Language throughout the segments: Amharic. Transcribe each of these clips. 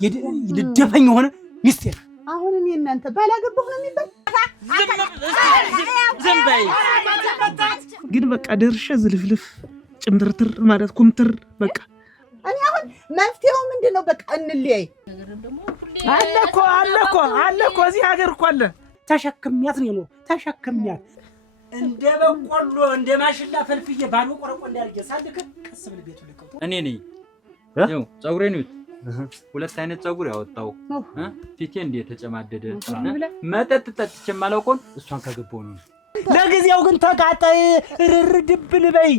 ይደፈኝ ሆነ ሚስቴር አሁን እኔ እናንተ ባላገባሁ ነው የሚባል ዝም በይ ግን በቃ ደርሼ ዝልፍልፍ ጭምትርትር ማለት ኩምትር በቃ እኔ አሁን መፍትሄው ምንድነው? በቃ እንለያይ። አለኮ እዚህ ሀገር እኮ አለ። ተሸክሚያት ነው ተሸክሚያት እንደ በቆሎ እንደ ማሽላ ፈልፍዬ ባሉ ቆረቆ እንዳልገ ሳልክ ቀስ ብል ቤቱ ልቀው እኔ ነኝ ነው ጸጉሬን ይሁት ሁለት አይነት ጸጉር ያወጣው ፊቴ እንደ ተጨማደደ መጠጥ ጠጥቼ ማለቆን እሷን ከገባው ነው። ለጊዜው ግን ተቃጣይ ርርድብል በይ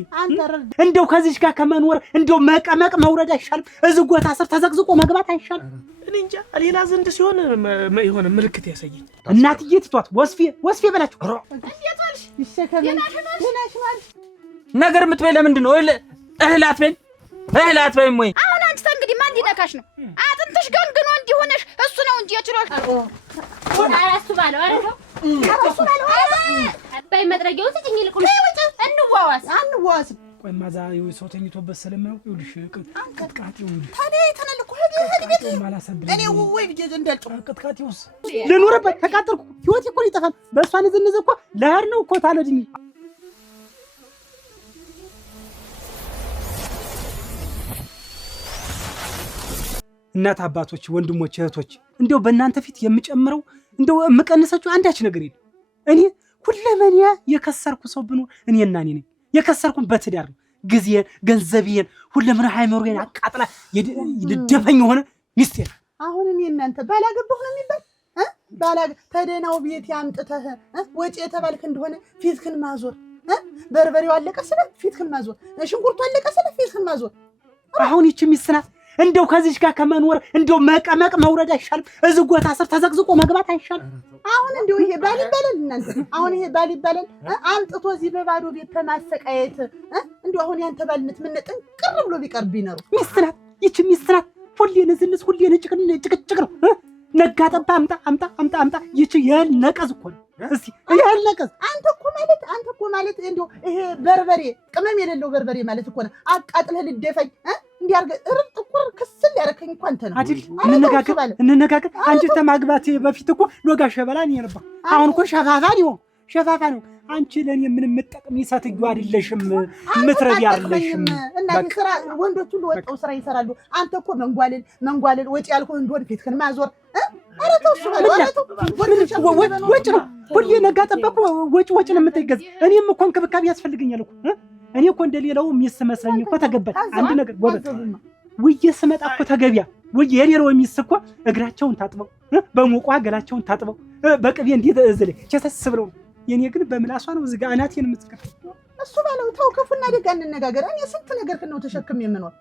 እንደው ከዚህሽ ጋር ከመኖር እንደው መቀመቅ መውረድ አይሻልም? እዚህ ጎታ ስር ተዘቅዝቆ መግባት አይሻልም? እኔ እንጃ ሌላ ዘንድ ሲሆን የሆነ ምልክት ያሳየኝ። እናትዬ ትቷት ወስፌ በላችሁ እንዴት ዋልሽ? ይሸከመን ነገር የምትበይ ለምንድን ነው? እህላት በይም ወይ አሁን አንቺ እንግዲህ ማን ሊነካሽ ነው? አጥንትሽ ገንግኖ እንዲሆነሽ እሱ ነው እንጂ የችሎሽ አራሱ ባለው አባይ መጥረጊያው ትጭኝ ልቁልሽ አንዋዋስ ቆይ ማዛ ሰው ተኝቶበት ስለማያውቅ ይልሽ ቅጥቃጤው ታዲያ ተነልኩ ሄድ ቤት እኔ ወይ ብዬ ዘንዳልጡ ቅጥቃጤውስ ልኑርበት ተቃጠልኩ ህይወት እኮ ሊጠፋ በእሷን ዝንዘ እኮ ለህር ነው እኮ ታለድኝ እናት አባቶች ወንድሞች እህቶች እንደው በእናንተ ፊት የምጨምረው እንደው የምቀንሰው አንዳች ነገር የለም። እኔ ሁለመንያ የከሰርኩ ሰው ብኖር እኔና እኔ ነኝ። የከሰርኩን በትዳር ነው። ጊዜ ገንዘቤን ሁለመና ሃይመሩን አቃጥላ ይደፈኝ ሆነ ሚስቴር አሁን እኔ እናንተ ባላገባሁ ነው የሚባል ተደናው ቤት ያምጥተህ ወጪ የተባልክ እንደሆነ ፊትክን ማዞር በርበሬው አለቀ ስለ ፊትክን ማዞር ሽንኩርቱ አለቀ ስለ ፊትክን ማዞር አሁን ይቺ ሚስናት እንደው ከዚህሽ ጋር ከመኖር እንደው መቀመቅ መውረድ አይሻልም? እዚህ ጎታ ስር ተዘቅዝቆ መግባት አይሻልም? አሁን እንደው ይሄ ባል ይባላል እናንተ አሁን ይሄ ባል ይባላል አምጥቶ እዚህ በባዶ ቤት ተማሰቃየት እንደው አሁን ያንተ ባልነት ምን ጥንቅር ብሎ ቢቀርብ ይነሩ ሚስትናት ይቺ ሚስትናት ሁሌ ንዝንስ ሁሌ ጭቅጭቅ ነው ነጋ ጠባ አምጣ ይቺ የነቀዝ እኮ ነው እስቲ የነቀዝ አንተ እኮ ማለት እንደው ይሄ በርበሬ ቅመም የሌለው በርበሬ ማለት እኮ ነው አቃጥለህ ልደፈኝ እንዲያርገ ጥቁር ክስል ያረከኝ እኮ አንተ ነው አይደል? እንነጋገር አንቺ ተማግባት በፊት እኮ ሎጋ ሸበላን ይነባ አሁን እኮ ሸፋፋ ነው አንቺ ለኔ ምን መጠቅም ይሰትዩ አይደለሽም ምትረዲ አይደለሽም እና ስራ ወንዶቹ ለወጣው ስራ ይሰራሉ አንተ እኮ መንጓለል ወጪ ያልኩህ እንደሆነ ፊትክን ማዞር አረተው ወጭ ነው ሁሌ ነጋ ጠበቁ ወጭ ነው የምትገዝ እኔም እኮ እንክብካቤ ያስፈልገኛል እኮ እኔ እኮ እንደሌላው ሚስ መስለኝ እኮ ተገባኝ አንድ ነገር ጎበዝ ወየ ስመጣ እኮ ተገቢያ ወየ የሌላው ሚስ እኮ እግራቸውን ታጥበው በሞቋ ገላቸውን ታጥበው በቅቤ እንዴት እዝለ ቸሰስ ብለው የኔ ግን በምላሷ ነው እዚህ ጋር አናቴን የምትከፍ እሱ ባለው ተው ክፉና ደግ እንነጋገር እኔ ስንት ነገር ነው ተሸክም የምኖር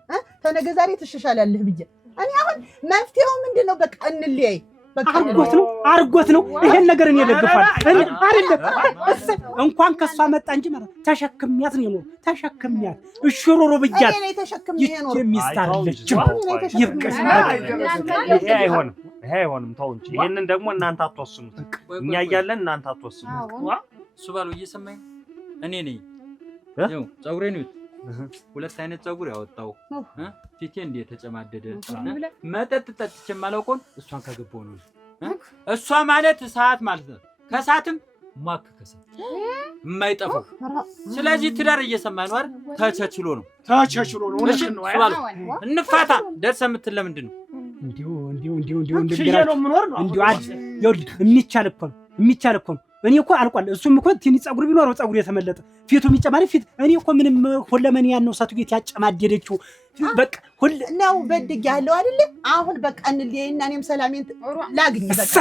ተነገ ዛሬ ትሽሻላለህ ብዬ እኔ አሁን መፍትሄው ምንድነው? በቃ እንለያይ አርጎት ነው ይሄን ነገር እኔ ደግፋለሁ አይደለም እንኳን ከሷ መጣ እንጂ ማለት ተሸክሚያት ነው ተሸክሚያት እሽሮሮ ብያት እኔ ተሸክሚዬ ነው የሚስታለች ይብቀሽ ይሄ አይሆንም ተው እንጂ ይሄንን ደግሞ እናንተ አትወስኑት እኛ እያለን እናንተ አትወስኑት እሱ ባለው እየሰማኝ እኔ ነኝ ነው ጸጉሬን ይሁት ሁለት አይነት ጸጉር ያወጣው ፊቴ እንደ ተጨማደደ መጠጥ ጠጥቼ ማለቆን እሷን ከገባው ነው። እሷ ማለት ሰዓት ማለት ነው። ከሰዓትም ማከከሰ የማይጠፋው ስለዚህ ትዳር እየሰማኝ ነው አይደል? ተቸችሎ ነው እሺ እንፋታ ደርሰ የምትል ለምንድን ነው? እንዲሁ የሚቻል እኮ ነው እኔ እኮ አልቋል እሱም እኮ ትንሽ ጸጉር ቢኖረው ጸጉር የተመለጠ ፊቱ የሚጨማሪ ፊት እኔ እኮ ምንም ሁለመን ያን ነው ሳቱ ቤት ያጨማደደችው በቃ ሁሉ ነው በድግ ያለው አይደል አሁን በቃ እንልየና እኔም ሰላሜን ላግኝ በቃ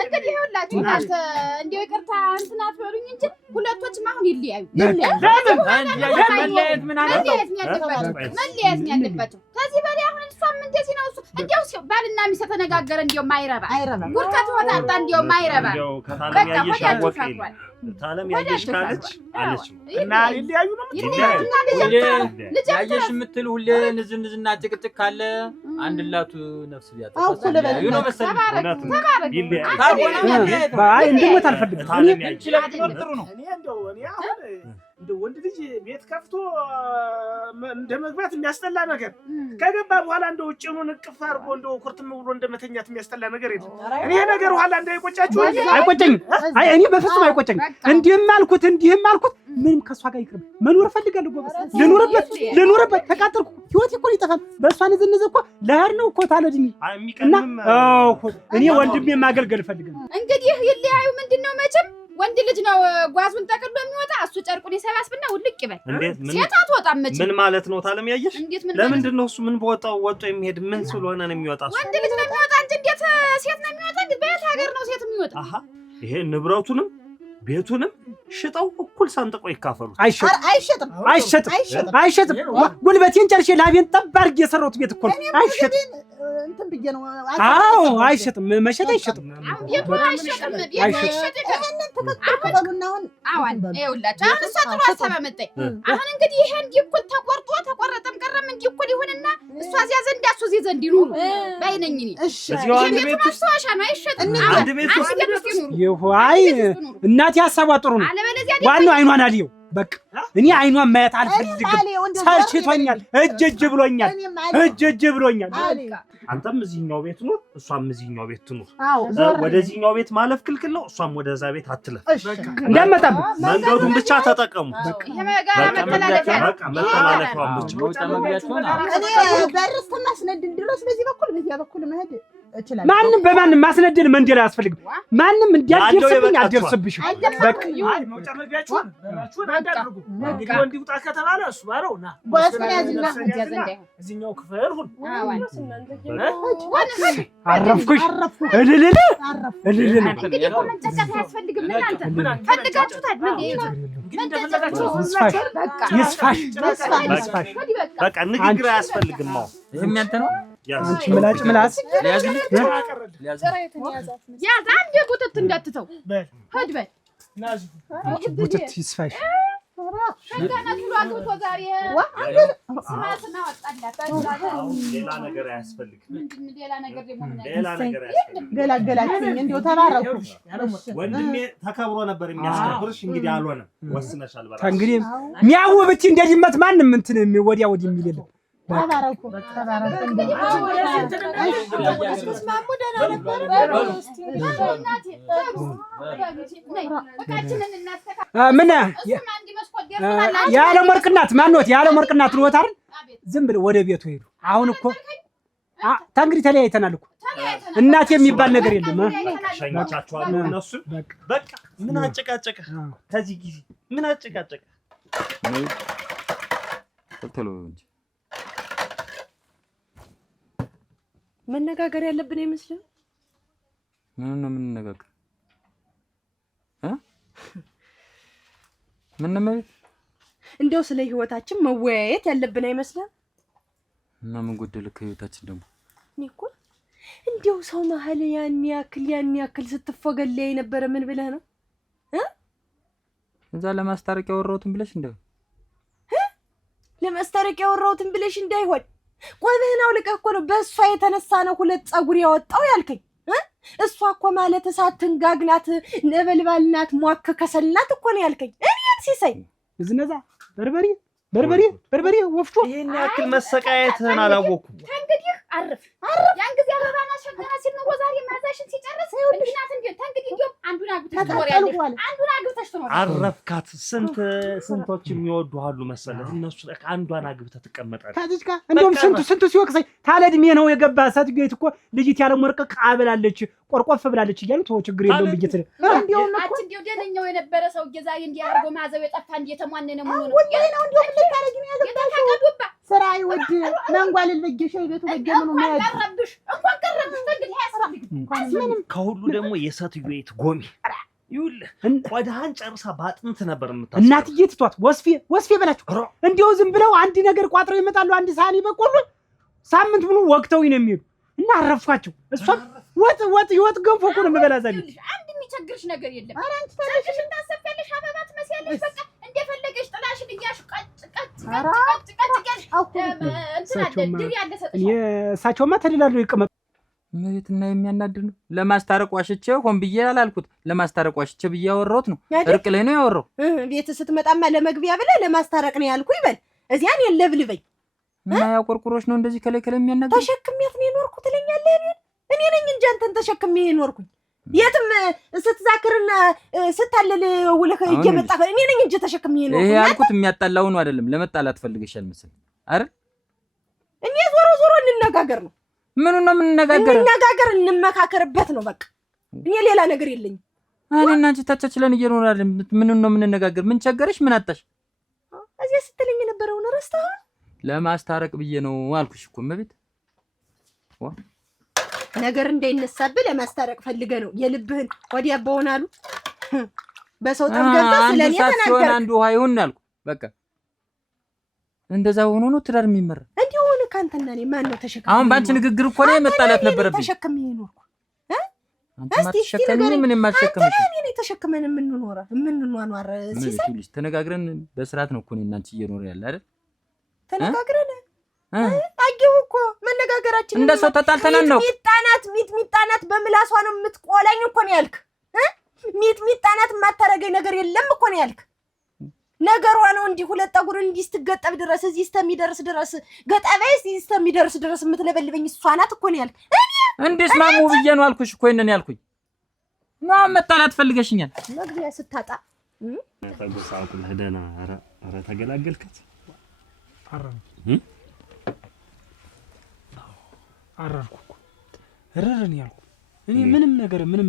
እንግዲህ ይኸውላችሁ እናንተ እንደው ይቅርታ እንትን አትበሉኝ እንጂ ሁለቶችም አሁን ይለያዩ መለየት ምን አለ መለየት ያለባቸው ከዚህ በላይ አሁን እሷም እንደዚህ ነው እሱ እንደው ባልና ሚስት ተነጋገረ እንደው ማይረባ ጉርካት ወጣጣ እንደው ማይረባ በቃ ታለም ያየሽ ካለች አለች እና ይለያዩ ነው ያየሽ የምትል ሁሌ ንዝንዝና ጭቅጭቅ ካለ አንድ ላቱ ነፍስ ቢያጠፋ ነው መሰለኝ ባይ እንደሞት አልፈልግም ታለም ያየሽ ጥሩ ነው እኔ እንደው እኔ አሁን እንደ ወንድ ልጅ ቤት ከፍቶ እንደ መግባት የሚያስጠላ ነገር ከገባ በኋላ እንደው ጭኑን እቅፍ አድርጎ እንደው ኩርትም ብሎ እንደመተኛት የሚያስጠላ ነገር የለም። እኔ ነገር ኋላ እንዳይቆጫችሁ። አይቆጨኝም። አይ እኔ በፍጹም አይቆጨኝም። እንዲህም አልኩት ምንም ከሷ ጋር ይቅርብ መኖር ፈልጋለሁ። ጎበዝ ልኑርበት ተቃጠልኩ። ህይወት እኮ ይጠፋል። በእሷ ንዝንዝ እኮ ለህር ነው እኮ ታለድኝ እና እኔ ወንድሜ ማገልገል ፈልጋለሁ። እንግዲህ ይለያዩ ምንድነው መቼም ወንድ ልጅ ነው ጓዙን ጠቅሎ የሚወጣ እሱ ጨርቁን ይሰባስብና ውልቅ ይበል። ሴት አትወጣም መቼም። ምን ማለት ነው ታለም ያየሽ? ለምንድን ነው እሱ ምን ወጥቶ የሚሄድ ምን ስለሆነ ነው የሚወጣ? ወንድ ልጅ ነው የሚወጣ እንጂ እንዴት ሴት ነው የሚወጣ? በየት ሀገር ነው ሴት የሚወጣ? አሃ ይሄ ንብረቱንም ቤቱንም ሽጠው እኩል ሰንጥቆ ይካፈሉ። አይሸጥም። ጉልበቴን ጨርሼ ላቤን ጠብ አድርጌ የሰራሁት ቤት እኮ አይሸጥም። እንትን ብዬ ነው። አዎ አይሸጥም። መሸጥ አይሸጥም። አሁን እንግዲህ ይሄ እንዲህ እኩል ተቆረጠም ቀረም እንዲህ እኩል ይሁንና እሷ እዚያ ዘንድ እሱ እዚህ ዘንድ ይኑሩ ባይነኝ እኔ። አንድ ቤት ማስተዋሻ ነው አይሸጥም። አንድ ቤት አይ እናቴ ሀሳቧ ጥሩ ነው። ዋናው አይኗን አልየው በቃ እኔ አይኗን ማየት አልፈልግም። ሰልችቶኛል። እጅ ብሎኛል። አንተም እዚህኛው ቤት ኑር፣ እሷም እዚህኛው ቤት ትኑር። ወደዚህኛው ቤት ማለፍ ክልክል ነው። እሷም ወደዛ ቤት አትለፍ። እንዳመጣም መንገዱን ብቻ ተጠቀሙ። መተላለፊያውን እኔ በርስ ተማስነድል ድረስ በዚህ በኩል በዚያ በኩል መሄድ እችላለሁ። ማንም በማንም ማስነድል መንደል አያስፈልግም። ማንም እንዲያደርስብኝ አልደርስብሽም። በቃ መውጫ መግቢያችሁን አዳርጉ። እንግዲህ ወንድ ይውጣ ከተባለ እሱ ባረውና እዚህኛው ክፍል ሁን። አረፍኩሽ እልል ይስፋሽ። በቃ ንግግር አያስፈልግም። ይሄም ያንተ ነው። አንቺ ምላጭ ያዝ አንዴ ጉትት እንዳትተው ሂድ በል ጉትት ይስፋሽ። ሌላ ነገር አያስፈልግም። ገላገላችኝ። እንደው ተባረኩ። ወንድሜ ተከብሮ ነበር የሚያስከብርሽ። እንግዲህ አልሆነም። ወስነሻል። በራስሽ እንግዲህ ሚያውብቲ እንደጅመት ማንም እንትን ወዲያ ወዲህ የሚል የለም። ተባረኩ። ምን የዓለም ወርቅ እናት ማንወት የዓለም ወርቅ እናት ልወት አይደል? ዝም ብለው ወደ ቤቱ ሄዱ። አሁን እኮ ታንግሪ ተለያይተናል እኮ እናት የሚባል ነገር የለም። ሸኛቻችኋለሁ። እነሱ በቃ ምን አጨቃጨቀ? ከዚህ ጊዜ ምን አጨቃጨቀ? መነጋገር ያለብን አይመስልም? ምን ነው የምንነጋገር? ምን ነው እንደው ስለ ህይወታችን መወያየት ያለብን አይመስልም? እና ምን ጎደለ ከህይወታችን ደግሞ? እኔ እኮ እንደው ሰው መሀል ያን ያክል ስትፎገለይ የነበረ ምን ብለህ ነው? እዛ ለማስታረቅ ያወራሁትን ብለሽ እንደው ለማስታረቅ ያወራሁትን ብለሽ እንዳይሆን ቆይበህን አውልቀህ እኮ ነው በእሷ የተነሳ ነው ሁለት ፀጉር ያወጣው ያልከኝ። እሷ እኮ ማለት እሳት ትንጋግናት ነበልባልናት ሟከ ከሰልናት እኮ ነው ያልከኝ። እኔን ሲሰይ ዝነዛ በርበሬ ወፍጮ ይሄን ያክል መሰቃየትህን አላወኩም። እንግዲህ አርፍ ያን ጊዜ አበባና ሸገና ሲኖር ዛሬ ማዛሽን ሲጨርስ እንዲናት እንግዲህ እንደው አንዱን አግብተሽ ትኖሪያለሽ። አረፍካት። ስንቶች የሚወዱ አሉ መሰለህ። እነሱ አንዷን አግብተህ ትቀመጣለህ። ታዲያ ጋር እንደውም ስንቱ ሲወቅሰኝ ታለድሜ ነው የገባ ሰት ቤት እኮ ልጅት ያለ ወርቅ ቃብላለች ቆርቆፍ ብላለች እያሉ ተው ችግር የለውም ብዬ ትል እንደው ደነኛው የነበረ ሰው ዛሬ እንዲያርጎ ማዘው የጠፋ እንዲተሟነነ ምን ነው እንደው ልታረጊ ነው ያገባ ስራ ይወድ መንጓል ለገሽ ቤቱ በገመኑ ነው ያቀረብሽ እንኳን ቀረብሽ እንግዲህ ያሰራብኝ ከሁሉ ደግሞ የሰትዮይት ጎሚ ይኸውልህ ቆዳህን ጨርሳ ባጥንት ነበር የምታስቀር። እናትዬ ትቷት ወስፌ በላችሁ እንደው ዝም ብለው አንድ ነገር ቋጥረው ይመጣሉ። አንድ ሳህኒ በቆሎ ሳምንት ሙሉ ወቅተውኝ ነው የሚሄዱ እና አረፍኳቸው። እሷም ወጥ ገንፎ እኮ ነው የምበላ ዛሬ። አንድ የሚቸግርሽ ነገር የለም። ኧረ አንቺ ታለሽ እንዳሰፈልሽ አበባ ትመስያለሽ። በቃ እንደፈለገሽ ጥላሽን እያልሽ ቀጭ እሳቸውማ ተደላለው ይቀመጡ። መሬትና የሚያናድድ ነው። ለማስታረቅ ዋሽቼ ሆን ብዬ አላልኩት። ለማስታረቅ ዋሽቼ ብዬ ያወራሁት ነው። እርቅ ላይ ነው ያወራው። ቤት ስትመጣማ ለመግቢያ ብለህ ለማስታረቅ ነው ያልኩ ይበል። እዚያን የለብልበኝ እና ያቆርቁሮች ነው እንደዚህ ከላይ ከላይ የሚያናድድ። ተሸክሜት ነው የኖርኩት ትለኛለህ። እኔ ነኝ እንጂ አንተን ተሸክሜ የኖርኩኝ። የትም ስትዛክርና ስታለል ውለህ እየመጣህ እኔ ነኝ እንጂ ተሸክሜ የኖርኩኝ። ይሄ ያልኩት የሚያጣላው ነው አይደለም። ለመጣላት ፈልገሻል መሰለኝ አይደል? እኔ ዞሮ ዞሮ እንነጋገር ነው። ምኑን ነው የምንነጋገረው? እንነጋገር እንመካከርበት ነው በቃ። እኔ ሌላ ነገር የለኝም። እኔና አንቺ ተቻችለን እየኖርን አይደል? ምኑን ነው የምንነጋገር? ምን ቸገረሽ? ምን አጣሽ? እዚህ ስትለኝ የነበረውን ረስተሃል? ለማስታረቅ ብዬ ነው አልኩሽ እኮ እመቤት። ነገር እንዳይነሳብህ ለማስታረቅ ፈልገህ ነው። የልብህን ወዲያ በሆናሉ በሰው ጠብ ገብተህ ስለኔ ተናገርክ። አንዱ ውሃ ይሁን አልኩ በቃ። እንደዛ ሆኖ ነው ትዳር የሚመራ። እንዲሁ ሆነ ካንተና እኔ ማን ነው ተሸክመኝ? አሁን ባንቺ ንግግር እኮ ነው መጣላት ነበረብኝ። ተሸክመኝ ይኖርኩ አንተ ማትሸከመኝ ምን የማትሸከመሽ? አንተ እኔ ተሸክመን የምንኖር ሲሳይ ተነጋግረን በስርዓት ነው እኮ እኔና አንቺ እየኖርን ያለ አይደል? ተነጋግረን አየሁ እኮ መነጋገራችን እንደ ሰው ተጣልተናል ነው። ሚጣናት በምላሷ ነው የምትቆላኝ እኮ ነው ያልክ። ሚጣናት የማታረገኝ ነገር የለም እኮ ነው ያልክ። ነገሯ ነው እንዲህ ሁለት ጠጉር እንዲህ ስትገጠብ ድረስ እዚህ እስከሚደርስ ድረስ ገጠባይ እዚህ እስከሚደርስ ድረስ የምትለበልበኝ እሷ ናት እኮ ነው ያልክ። እንድስማሙ ብዬ ነው አልኩሽ እኮ እነን ያልኩኝ። ነው መጣላት ፈልገሽኛል። መግቢያ ስታጣ ተጎሳቁ ለደና አረ ተገላገልከት። አራርኩ እኮ ረረን ያልኩ እኔ ምንም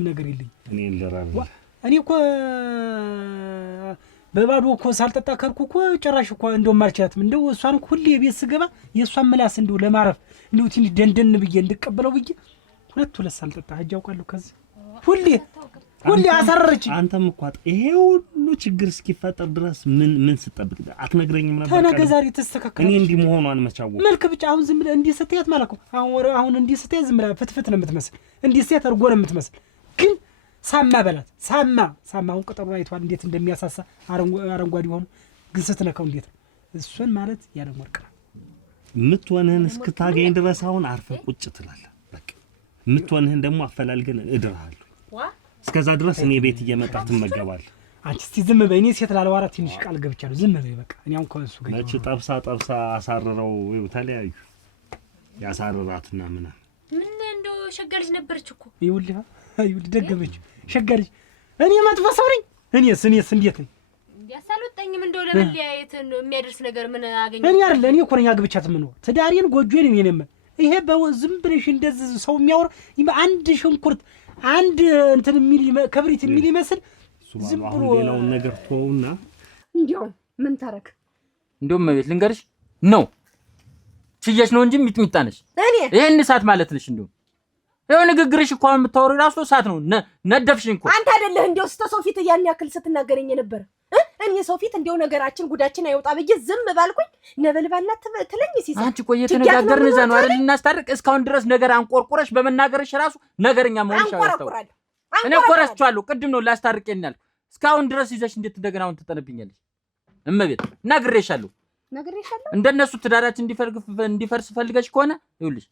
ነገር የለኝ። እኔ ለራራ እኔ እኮ በባዶ እኮ ሳልጠጣ ከርኩ እኮ ጭራሽ እኮ እንደውም አልቻትም። እንደው እሷን ሁሌ ቤት ስገባ የእሷን ምላስ እንደው ለማረፍ እንደው ትንሽ ደንደን ብዬ እንድቀበለው ብዬ ሁለት ሳልጠጣ ሂጅ አውቃለሁ። ከዚህ ሁሌ አሳረረች። አንተም እኮ ይሄ ሁሉ ችግር እስኪፈጠር ድረስ ምን ስጠብቅ አትነግረኝም ነበር? ተነገ ዛሬ ተስተካከለ። እኔ እንዲህ መሆኗን መቻው መልክ ብቻ አሁን ዝም ብለህ እንዲህ ስትያት ማለት ነው። አሁን እንዲህ ስትያት ዝም ብለህ ፍትፍት ነው የምትመስል። እንዲህ ስትያት እርጎ ነው የምትመስል። ግን ሳማ በላት ሳማ አሁን ቅጠሉ አይቷል እንዴት እንደሚያሳሳ አረንጓዴ ሆኖ ግን ስትነካው እንዴት ነው እሱን ማለት ያለ ወርቅ ነው። የምትሆንህን እስክታገኝ ድረስ አሁን አርፈህ ቁጭ ትላለህ። በቃ የምትሆንህን ደግሞ አፈላልገን እድርሃለሁ። እስከዛ ድረስ እኔ ቤት እየመጣህ ትመገባለህ። አንቺ እስቲ ዝም በይ። እኔ ሴት ላልዋራ ትንሽ ቃል ገብቻለሁ። ዝም በይ በቃ። እኔ አሁን ከእሱ ጋር መች ጠብሳ አሳርረው ይኸው ተለያዩ። ያሳርራትና ምናምን ምን እንደው ሸጋልሽ ነበረች እኮ ይኸውልህ ደገመች ሸጋልሽ። እኔ መጥፎ ሰው ነኝ? እኔስ እንዴት ነኝ? ያሳሉጠኝም እንደው ለመለያየት የሚያደርስ ነገር ምን አገኘ? እኔ አይደል እኔ እኮ ነኝ አግብቻት የምኖር ትዳሬን ጎጆዬን እኔ ነኝ። ይሄ ዝም ብለሽ እንደዚህ ሰው የሚያወራ አንድ ሽንኩርት አንድ እንትን የሚል ከብሪት የሚል ይመስል ዝም ብሎ ሌላውን ነገር ተወውና እንዴው ምን ታረክ? እንደውም መቤት ልንገርሽ ነው ችየሽ ነው እንጂ ሚጥሚጣ ነሽ። እኔ ይሄን ሰዓት ማለት ነሽ። እንደውም ይሄው ንግግርሽ እኮ የምታወሪ ራሱ ሰዓት ነው። ነደፍሽኝ እኮ አንተ አይደለህ እንደው ሰው ፊት ያን ያክል ስትናገረኝ ነበር። እኔ ሰው ፊት እንደው ነገራችን ጉዳችን አይወጣ ብዬ ዝም ባልኩኝ ነበልባልና ትለኝ ሲሳ አንቺ ቆይ የተነጋገርን እዛ ነው አይደል? እናስታርቅ እስካሁን ድረስ ነገር አንቆርቆረሽ በመናገርሽ ራሱ ነገርኛ መሆንሽ አያስታውቅም። እኔ እኮ ረስቻለሁ። ቅድም ነው ላስታርቅ የናል እስካሁን ድረስ ይዘሽ እንዴት እንደገና አሁን ትጠነብኛለሽ? እመቤት ነግሬሻለሁ። እንደነሱ ትዳራችን እንዲፈርስ ፈልገሽ ከሆነ ይኸውልሽ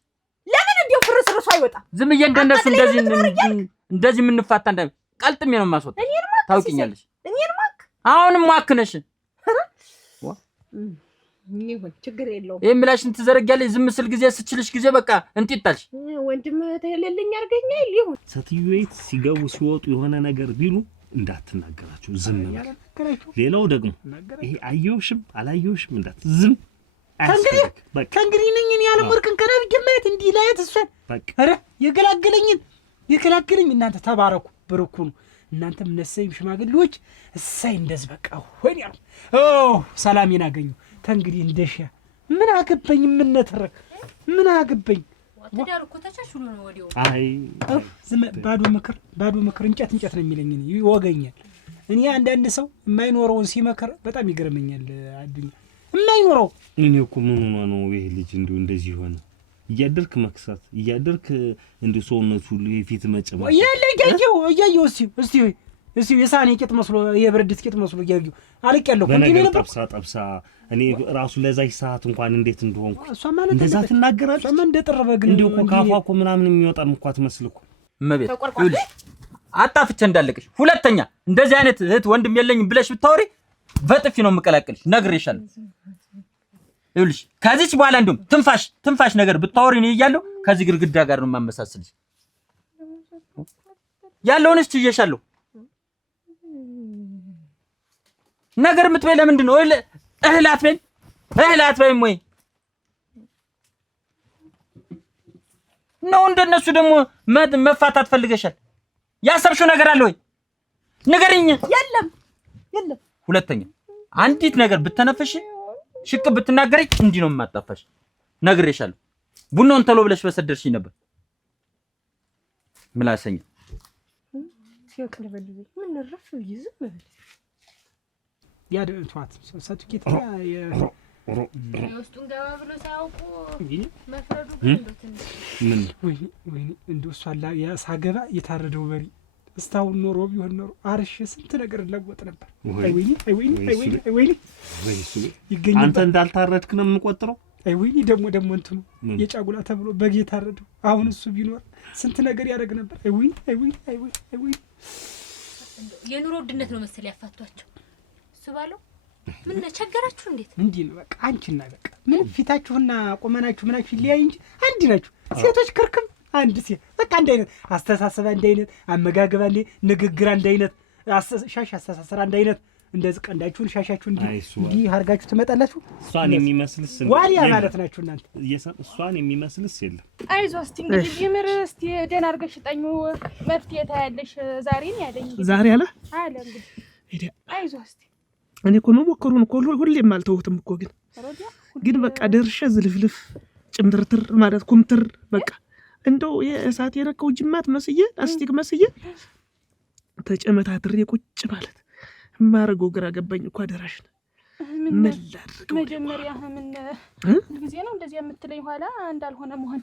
ለምን እንደው ፍርስርሱ አይወጣ ዝም ብዬ እንደነሱ እንደዚህ የምንፋታ እንዳይ ቀልጥሜ ነው የማስወጣ። ታውቂኛለሽ። አሁንም ማክነሽ ይሁን ችግር የለውም። የምላሽን ትዘረጊያለሽ። ዝም ስል ጊዜ ስችልሽ ጊዜ በቃ እንጥይጣልሽ። ወንድም ተለለኝ አርገኛ ይሁን ሰትዩት ሲገቡ ሲወጡ የሆነ ነገር ቢሉ እንዳትናገራቸው ዝም በል። ሌላው ደግሞ ይሄ አየውሽም አላየውሽም እንዳት ዝም ከእንግዲህ ነኝ እኔ ያለ ወርቅን ከናብ ጀማየት እንዲህ ላየት እሷን ኧረ የገላገለኝ እናንተ ተባረኩ ብርኩ ነው። እናንተም ነሰይም ሽማግሌዎች እሳይ እንደዚህ በቃ ሆን ያው ሰላሜን አገኙ። ከእንግዲህ እንደሻ ምን አገበኝ ምን አገበኝ ወተዳር እኮ ተቻችሎ ነው ወዲው። አይ ዝም ባዶ ምክር እንጨት ነው የሚለኝ ይወገኛል። እኔ አንዳንድ ሰው የማይኖረውን ሲመክር በጣም ይገርመኛል። አዱኛ የማይኖረው እኔ እኮ ምን ሆኖ ነው ይሄ ልጅ እንደዚህ ሆነ? እያደርክ መክሳት እያደርክ እንደ ሰውነቱ ሁሉ የፊት መጨማት ያለ እያየው እስቲ እሺ የሳኔ ቂጥ መስሎ የብረድስ ቂጥ መስሎ ያዩ አልቅ ያለው እንዴ ነበር ጠብሳ እኔ ራሱ ለዛች ሰዓት እንኳን እንዴት እንደሆንኩ እንደዛ ትናገራለች። እሷማ እንደጠረበ ግን እንዴ እኮ ካፏ እኮ ምናምን የሚወጣም እኮ አትመስልኩ። እመቤት ይኸውልሽ አጣፍቼ እንዳለቅሽ ሁለተኛ እንደዚህ አይነት እህት ወንድም የለኝም ብለሽ ብታወሪ በጥፊ ነው የምቀላቅልሽ። ነግሬሻለሁ። ይኸውልሽ ከዚች በኋላ እንደውም ትንፋሽ ነገር ብታወሪ ነው እያለሁ ከዚህ ግድግዳ ጋር ነው የማመሳስልሽ። ያለውንስ ትይዤሻለሁ። ነገር የምትበይ ለምንድን ነው? እህል አትበይም ወይ ነው? እንደነሱ ደግሞ መፋታት ፈልገሻል? ያሰብሽው ነገር አለ ወይ? ንገሪኝ። የለም። ሁለተኛ አንዲት ነገር ብትነፍሽ ሽቅ ብትናገሪ እንዲህ ነው የማጣፋሽ። ነግሬሻለሁ። ቡናውን ተሎ ብለሽ በሰደርሽኝ ነበር። ምላሰኛ ምን ረፍ ይዝም ያደቷት ሰጥቂት የውስጡን ገባ ብሎ ሳያውቁ መፍረዱ ምን ወይ እንደው እሷላ ያሳገባ የታረደው በሪ እስታውን ኖሮ ቢሆን ኖሮ አርሽ ስንት ነገር ለወጥ ነበር። አይወይኒ ይገኛል። አንተ እንዳልታረድክ ነው የምቆጥረው። አይወይኒ ደግሞ እንትኑ የጫጉላ ተብሎ በግ የታረደው አሁን እሱ ቢኖር ስንት ነገር ያደርግ ነበር። አይወይኒ የኑሮ ውድነት ነው መሰል ያፋቷቸው። እሱ ባለው ምን ቸገራችሁ? እንዴት እንዴ ነው በቃ አንቺና በቃ ምን ፊታችሁና ቆመናችሁ ምናችሁ ይለያይ እንጂ አንድ ናችሁ። ሴቶች ክርክም አንድ ሴት በቃ አንድ አይነት አስተሳሰብ፣ አንድ አይነት አመጋገብ፣ አንድ ንግግር፣ አንድ አይነት ሻሽ አስተሳሰብ፣ አንድ አይነት እንደዚህ ቀንዳችሁን ሻሻችሁ እንዲህ አርጋችሁ ትመጣላችሁ። እሷን የሚመስልስ ዋሊያ ማለት ናችሁ እናንተ። እሷን የሚመስልስ የለም። አይዞህ እስቲ እንግዲህ ይምር እስቲ ደህና አድርገሽ ጠኙ መፍትሄ ታያለሽ። ዛሬን ያለኝ ዛሬ አለ እንግዲህ አይዞህ እስቲ እኔ እኮ መሞከሩን እኮ ሁሌም አልተውትም እኮ ግን በቃ ደርሼ ዝልፍልፍ ጭምትርትር ማለት ኩምትር በቃ እንደው የእሳት የነካው ጅማት መስዬ ላስቲክ መስዬ ተጨመታትሬ ቁጭ ማለት ማረገው ግራ ገባኝ እኮ አደራሽን ምን ላድርግ? መጀመሪያ ምን ጊዜ ነው እንደዚህ የምትለኝ ኋላ እንዳልሆነ መሆን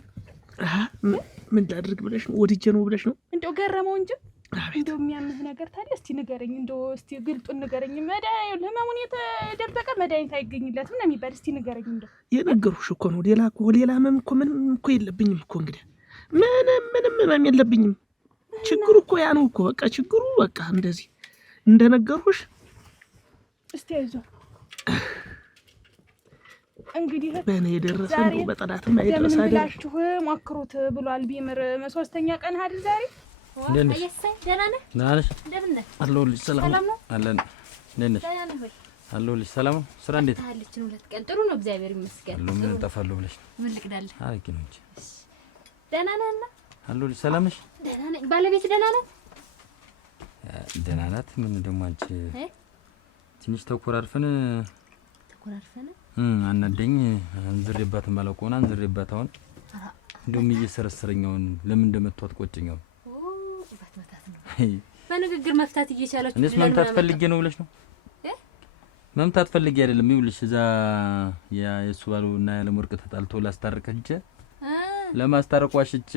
ምን ላድርግ ብለሽ ነው? ወዲጄ ነው ብለሽ ነው? እንደው ገረመው እንጂ እንደው የሚያምህ ነገር ታዲያ እስቲ ንገረኝ። እንደው እስቲ ግልጡን ንገረኝ። መድኃኒት ለማሙን የተደበቀ መድኃኒት አይገኝለትም ነው የሚባል። እስቲ ንገረኝ። እንደው የነገሩሽ እኮ ነው። ሌላ ህመም እኮ ምንም እኮ የለብኝም እኮ እንግዲህ ምንም ህመም የለብኝም። ችግሩ እኮ ያ ነው እኮ በቃ ችግሩ በቃ እንደዚህ እንደነገርኩሽ። እስቲ አይዞህ እንግዲህ በእኔ የደረሰ ነው በጠላትም አይደረስ አይደል? ብላችሁ ሞክሩት ብሏል ቢምር። ሶስተኛ ቀን አይደል ዛሬ? ደህና ነህ? እንደምን ነህ? አለሁልሽ። ሰላም ነው አለን። ነሽ? አለሁልሽ። ሰላም ነው። ስራ እንዴት አለች? ሁለት ቀን ጥሩ ነው እግዚአብሔር ይመስገን። ምን እንጠፋለሁ ብለሽ ምን ልቅዳለህ? አሪፍ ነው እንጂ። ደህና ነህ? አለሁልሽ። ሰላም ነሽ? ደህና ነኝ። ባለቤት ደህና ናት? ደህና ናት። ምን ደግሞ አንቺ ትንሽ ተኮራርፈን አናደኝ አንዝሬባት ማለቆና አንዝሬባት አሁን እንደውም እየሰረሰረኛውን ለምን እንደመቷት ቆጭኛው በንግግር መፍታት እየቻላችሁ እኔስ መምታት ፈልጌ ነው ብለሽ ነው? መምታት ፈልጌ አይደለም። ይኸውልሽ እዛ የሱ ባሉና ያለም ወርቅ ተጣልቶ ላስታረቀች ለማስታረቅ ዋሽቼ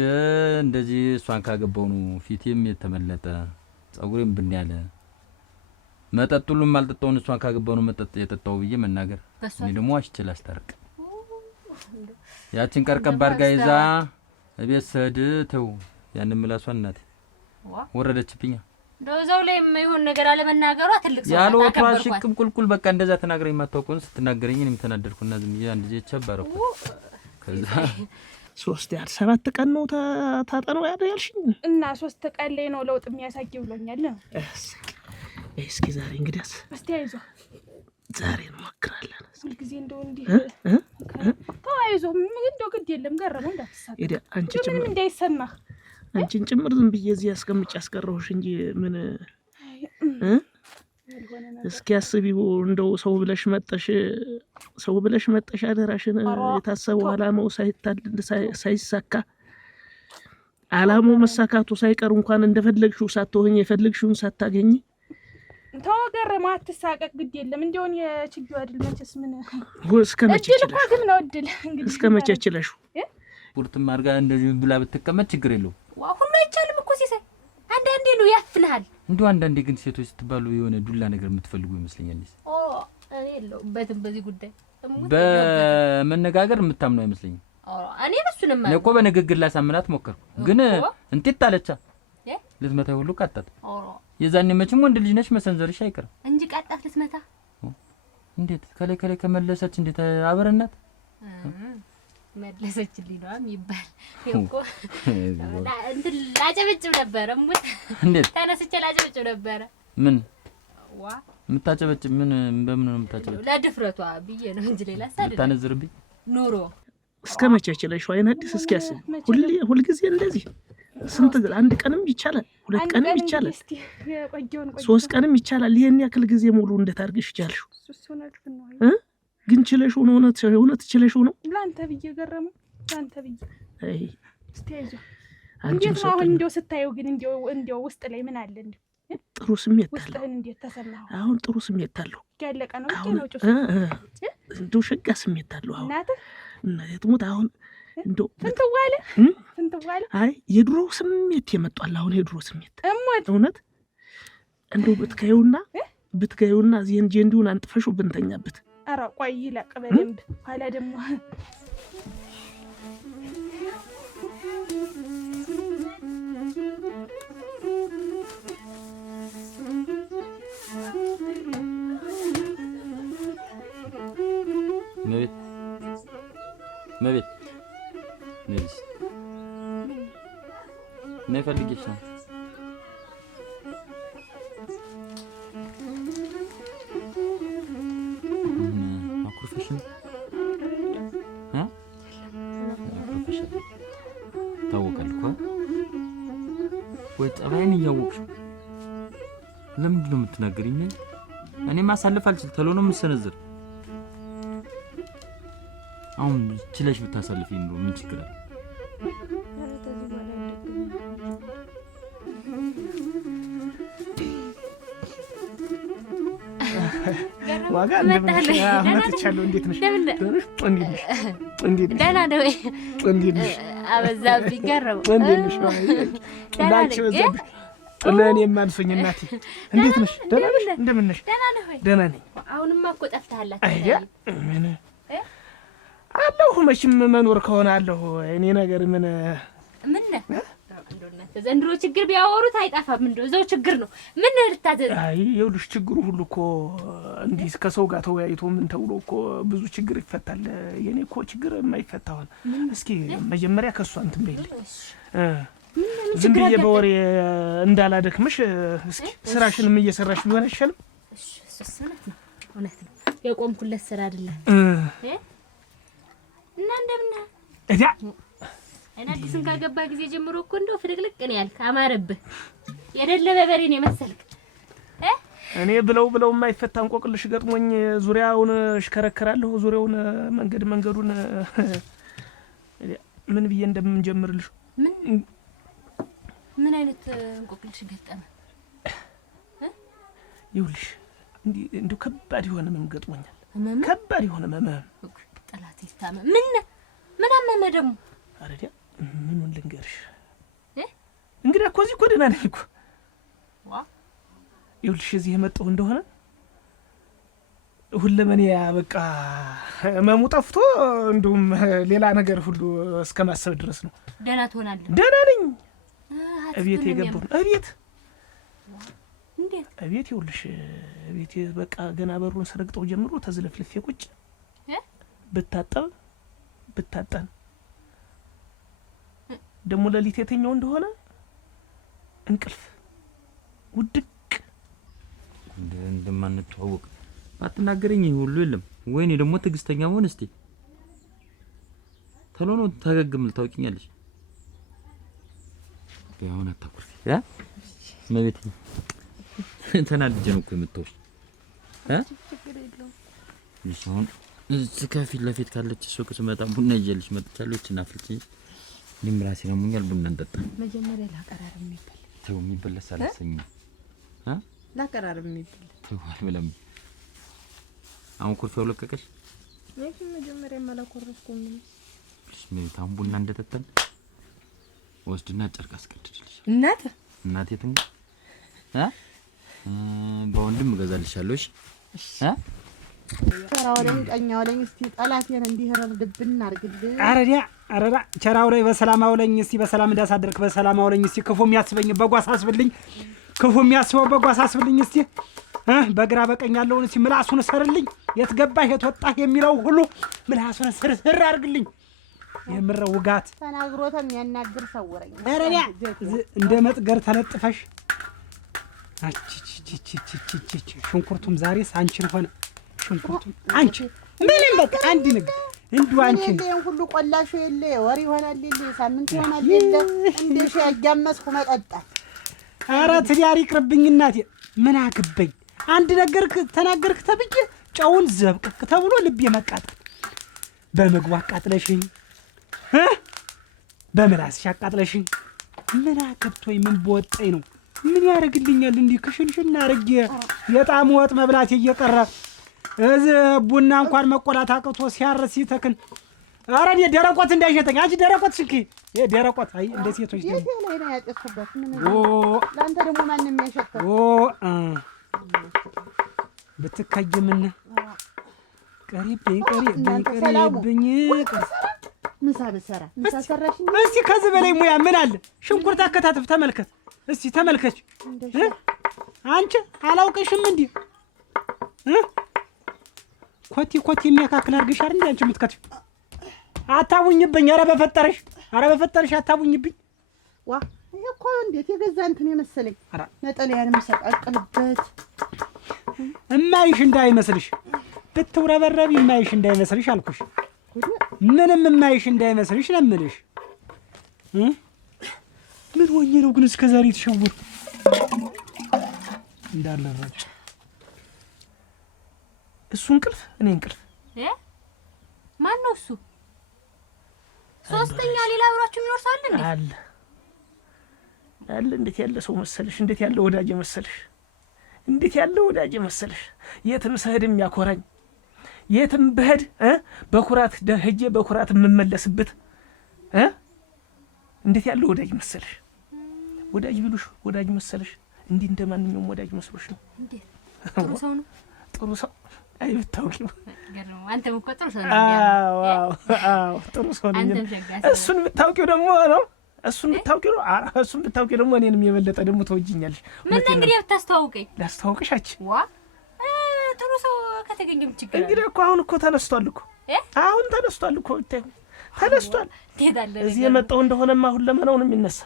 እንደዚህ እሷን ካገባው ነው ፊቴም የተመለጠ ጸጉሬም ብን ያለ መጠጥ ሁሉም አልጠጣውን እሷን ካገባው ነው መጠጥ የጠጣው ብዬ መናገር። እኔ ደግሞ ዋሽቼ ላስታረቅ ያችን ቀርቀብ አድርጋ ይዛ እቤት ሰድ ተው ያንን ምላሷን እናት ወረደችብኛ። ዶዛው ላይ የማይሆን ነገር አለ መናገሯ ትልቅ ሰው ያለው ሽቅብ ቁልቁል በቃ እንደዛ ተናግረኝ የማታውቀውን ስትናገረኝ እኔም ተናደድኩና ዝም ብዬ አንድ ጊዜ ቸባረኩ። ከዛ 7 ቀን ነው ታጠነው ያልሽኝ እና 3 ቀን ላይ ነው ለውጥ የሚያሳይ ብሎኛል። እስኪ ዛሬ እንግዲያስ እስቲ አይዞህ ዛሬ እንሞክራለን። ሁልጊዜ እንደው እንዲህ ተዋይዞህ እንደው ግድ የለም ገረመው እንዳትሳቀቅ እዴ አንቺ ጭምር እንዳይሰማህ አንቺን ጭምር ዝም ብዬ እዚህ አስቀምጬ አስቀረሁሽ እንጂ ምን እስኪ አስቢው እንደው ሰው ብለሽ መጠሽ አደራሽን የታሰበው ዓላማው ሳይሳካ ዓላማው መሳካቱ ሳይቀር እንኳን እንደፈለግሽው ሳትሆኝ የፈለግሽውን ሳታገኝ ተወገረማ አትሳቀቅ ግድ የለም እንደውን የችግሩ አይደል መቼስ ምን እስከ መቼ ይችላል ግን ነው እድል እንግዲህ እስከ መቼ ይችላል ቁርጥም አድርጋ እንደዚህ ብላ ብትቀመጥ ችግር የለውም። ሁሉ አይቻልም እኮ ሲሳይ አንዳንዴ ነው ያፍልሃል። እንደው አንዳንዴ ግን ሴቶች ስትባሉ የሆነ ዱላ ነገር የምትፈልጉ ይመስለኛል። እኔ የለሁበትም በዚህ ጉዳይ። በመነጋገር የምታምነው አይመስለኝም። እኔ እሱንም ማለት እኮ በንግግር ላሳምናት ሞከርኩ፣ ግን እንዴት ታለቻ ልትመታ ሁሉ ቃጣት። የዛኔ መቼም ወንድ ልጅ ነሽ መሰንዘርሽ አይቀርም እንጂ ቃጣት ልትመታ እንዴት ከላይ ከመለሰች እንዴት አበረናት መለሰችልኝ ነው የሚባል እኮ እንትን ላጨበጭብ ነበር ሙት እንዴት ተነስቼ ላጨበጭብ ነበር። ምን የምታጨበጭብ ምን በምን ነው የምታጨበጭብ? ለድፍረቷ ብዬ ነው እንጂ ሌላ ሳይደል ታነዝርብኝ ኑሮ እስከ መቼ ችለሽው አይናዲስ እስኪያስብ ሁሉ ጊዜ እንደዚህ ስንት አንድ ቀንም ይቻላል፣ ሁለት ቀንም ይቻላል፣ 3 ቀንም ይቻላል። ይሄን ያክል ጊዜ ሙሉ እንዴት አድርገሽ ይቻልሽው? ግን ችለሽው ነው እውነት ችለሽው ነው። ላንተ ብዬ ገረመው ላንተ ብዬ አይ እስቲ አይዞህ። እንዴት ነው አሁን እንደው ስታየው ግን እንደው ውስጥ ላይ ምን አለ? ጥሩ ስሜት አለው። ውስጥህን እንዴት ተሰማህ? አሁን ጥሩ ስሜት አለው። ያለቀ ነው ጭ እንደው ሸጋ ስሜት አለው። አሁን እናቴ ትሙት አሁን እንደው ፍንትዋለ አይ የድሮ ስሜት የመጣው አሁን የድሮ ስሜት እውነት እንደው ብትከዩና እዚህን ጀንዲውን አንጥፈሽው ብንተኛበት። ኧረ ቆይ ይለቅ በደንብ ኋላ ደግሞ መቤት ምን ፈልገሽ ነው? አኩርፈሽ ነው? ታወቃል እኮ ወይ ጠባይን እያወቅሽ ለምንድን ነው የምትናገሪኝ? እኔ ማሳለፍ አልችል ተሎ ነው የምሰነዝር። አሁን ችለሽ ብታሳልፊኝ ነው ምን ችግር አለ? ዋጋ እንደምትቻለው እንዴት ነሽ? እንዴት ደህና ነው ወይ? እንዴት ነሽ? አበዛብኝ ገረመው። እንዴት ነሽ? ላንቺ በዛብሽ ለእኔም አንሶኝ እናቴ። እንዴት ነሽ? ደህና ነሽ? እንደምን ነሽ? ደህና ነህ ወይ? ደህና ነኝ። አሁንማ እኮ ጠፍተሃል። አይያ ምን አለሁ መቼም መኖር ከሆነ አለሁ። እኔ ነገር ምን ዘንድሮ ችግር ቢያወሩት አይጣፋም። እንደው እዛው ችግር ነው። ምን ልታዘዝ? አይ ይኸውልሽ ችግሩ ሁሉ እኮ እንዲህ ከሰው ጋር ተወያይቶ ምን ተብሎ እኮ ብዙ ችግር ይፈታል። የኔ እኮ ችግር የማይፈታውን እስኪ መጀመሪያ ከሷ እንትን በይልኝ። ዝም ብዬ በወሬ እንዳላደክምሽ እስኪ ስራሽንም እየሰራሽ ቢሆን አይሻልም? እሺ እውነት ነው። የቆምኩለት ስራ አይደለም እና እንደምን እዚያ አዲስን ካገባ ጊዜ ጀምሮ እኮ እንደው ፍልቅልቅ ነው ያልክ። አማረብህ የደለበ በሬን የመሰልክ። እኔ ብለው የማይፈታ እንቆቅልሽ ገጥሞኝ ዙሪያውን እሽከረከራለሁ። ዙሪያውን መንገዱን ምን ብዬ እንደምንጀምርልሽ። ምን አይነት እንቆቅልሽ ገጠመ? ይኸውልሽ እንዲሁ ከባድ የሆነ ህመም ገጥሞኛል። ከባድ የሆነ ህመም ጠላት ይታመም። ምን አመመ ደግሞ? አረዲያ ምኑን ልንገርሽ? እንግዲህ እኮ እዚህ እኮ ደህና ነኝ እኮ። ይኸውልሽ እዚህ የመጣሁ እንደሆነ ሁለመኔ በቃ ህመሙ ጠፍቶ እንደውም ሌላ ነገር ሁሉ እስከ ማሰብ ድረስ ነው። ደህና ትሆናለህ? ደህና ነኝ። እቤት የገባሁ እቤት እንዴት? እቤት ይኸውልሽ እቤት በቃ ገና በሩን ስረግጠው ጀምሮ ተዝለፍልፌ ቁጭ ብታጠን ደግሞ ለሊት የተኛው እንደሆነ እንቅልፍ ውድቅ እንደማንተዋወቅ ባትናገረኝ ሁሉ የለም። ወይኔ ደግሞ ትዕግስተኛ ሆነ። እስቲ ተሎ ነው ታገግም ልታውቂኛለሽ። በአሁን አታኩርፊ መቤት ተናድጄ ነው እኮ የምትወር ይሁን እዚህ ከፊት ለፊት ካለች ሱቅ ስመጣ ቡና ይዤልሽ መጥቻለሁ። እቺ ናፍልጪ ምን ራሴ ነው ሙኛል። ቡና እንጠጣ። መጀመሪያ ላቀራረብ የሚበል ተው የሚበል ሳላሰኝ ላቀራረብ የሚበል ተው አይበለም። አሁን ኩርፊያው ለቀቀሽ? መጀመሪያ ማላኮረፍኩም ነው። ስሜታም ቡና እንደጠጣን ወስድና ጨርቅ አስቀድድልሽ። እናቴ ትሙ በወንድም እገዛልሻለሁ። እሺ ቸራው ላይ ቀኛው ላይ እስቲ ጠላቴን እንዲህረር ድብን አርግልኝ። አረዳ ቸራው ላይ በሰላም አውለኝ እስቲ በሰላም እንዳሳደርክ በሰላም አውለኝ እስቲ ክፉ የሚያስበኝ በጓስ አስብልኝ ክፉ የሚያስበው በጓስ አስብልኝ እስቲ በግራ በቀኝ ያለውን እስቲ ምላሱን ሰርልኝ የት ገባህ የት ወጣህ የሚለው ሁሉ ምላሱን ስር አርግልኝ። የምረው ውጋት ተናግሮተም ያናግር ሰውረኝ። አረዳ እንደ መጥገር ተለጥፈሽ ሽንኩርቱም ዛሬስ አንቺን ሆነ ሽንኩርቱም አንቺ ምንም በቃ አንድ ነገር እንዱ አንቺን ሁሉ ቆላሽ የለ ወር ይሆናል የለ ሳምንት ይሆናል የለ እንደሽ ያጋመስኩ መጠጣት። ኧረ ትዳር ይቅርብኝ እናቴ ምን አግበኝ። አንድ ነገር ተናገርክ ተብዬ ጨውን ዘብቅቅ ተብሎ ልብ የመቃጠል በምግቡ አቃጥለሽኝ በምላስሽ አቃጥለሽኝ ምን አገብቶኝ ምን በወጣኝ ነው ምን ያደርግልኛል? እንዲህ ክሽንሽና አርጌ የጣም ወጥ መብላት እየቀረ ቡና እንኳን መቆላት አቅቶ ሲያርስ ሲተክን። ኧረ እኔ ደረቆት እንዳይሸተኝ አንቺ ደረቆት ሽኪ ደረቆት። አይ እንደ ሴቶች ደግሞ ላይ ነው ያጨስኩበት። ለአንተ ደግሞ ማንም ያሸተው ብትከጅምና ቀሪብኝ ምሳ ብሰራ ምሳ ሰራሽ። እስቲ ከዚህ በላይ ሙያ ምን አለ? ሽንኩርት አከታተፍ ተመልከት እስቲ ተመልከች። አንቺ አላውቅሽም እንዴ? ኮቲ የሚያካክል አድርገሽ አይደል እንዴ አንቺ የምትከትፊው? አታቡኝብኝ። ኧረ በፈጠረሽ አታቡኝብኝ። ዋ ይሄ እኮ እንዴት የገዛ እንትን የመሰለኝ ነጠላዬንም ሰቀቅልበት። እማይሽ እንዳይመስልሽ ብትውረበረቢ እማይሽ እንዳይመስልሽ አልኩሽ። ምንም እማይሽ እንዳይመስልሽ ለምልሽ። ምን ሆኜ ነው ግን እስከ ዛሬ የተሸወርኩ? እንዳለራጭ እሱ እንቅልፍ እኔ እንቅልፍ ማን ነው እሱ? ሶስተኛ ሌላ አብራችሁ የሚኖር ሰው አለ እንዴ? አለ። እንዴት ያለ ሰው መሰለሽ! እንዴት ያለ ወዳጅ መሰለሽ! እንዴት ያለ ወዳጅ መሰለሽ! የትም ስሄድ የሚያኮራኝ የትም ብሄድ በኩራት ሄጄ በኩራት የምመለስበት እንዴት ያለ ወዳጅ መሰለሽ! ወዳጅ ብሉሽ ወዳጅ መሰለሽ? እንዲህ እንደማንኛውም ወዳጅ መስሎሽ ነው እንዴ? ጥሩ ሰው ነው። ጥሩ ሰው አይ ብታውቂው። አንተም እኮ ጥሩ ሰው ነህ። አዎ ጥሩ ሰው ነኝ። እሱን ብታውቂው ደግሞ ነው እሱን ብታውቂው ነው። እሱን ብታውቂው ደግሞ እኔንም የበለጠ ደግሞ ተወጂኛለሽ። ምን እንግዲህ ብታስተዋውቀኝ? ላስተዋውቅሽ አች ጥሩ ሰው ከተገኘም ችግር እንግዲህ እኮ አሁን እኮ ተነስቷል እኮ አሁን ተነስቷል እኮ ተነስቷል። እዚህ የመጣው እንደሆነማ አሁን ለመናው ነው የሚነሳ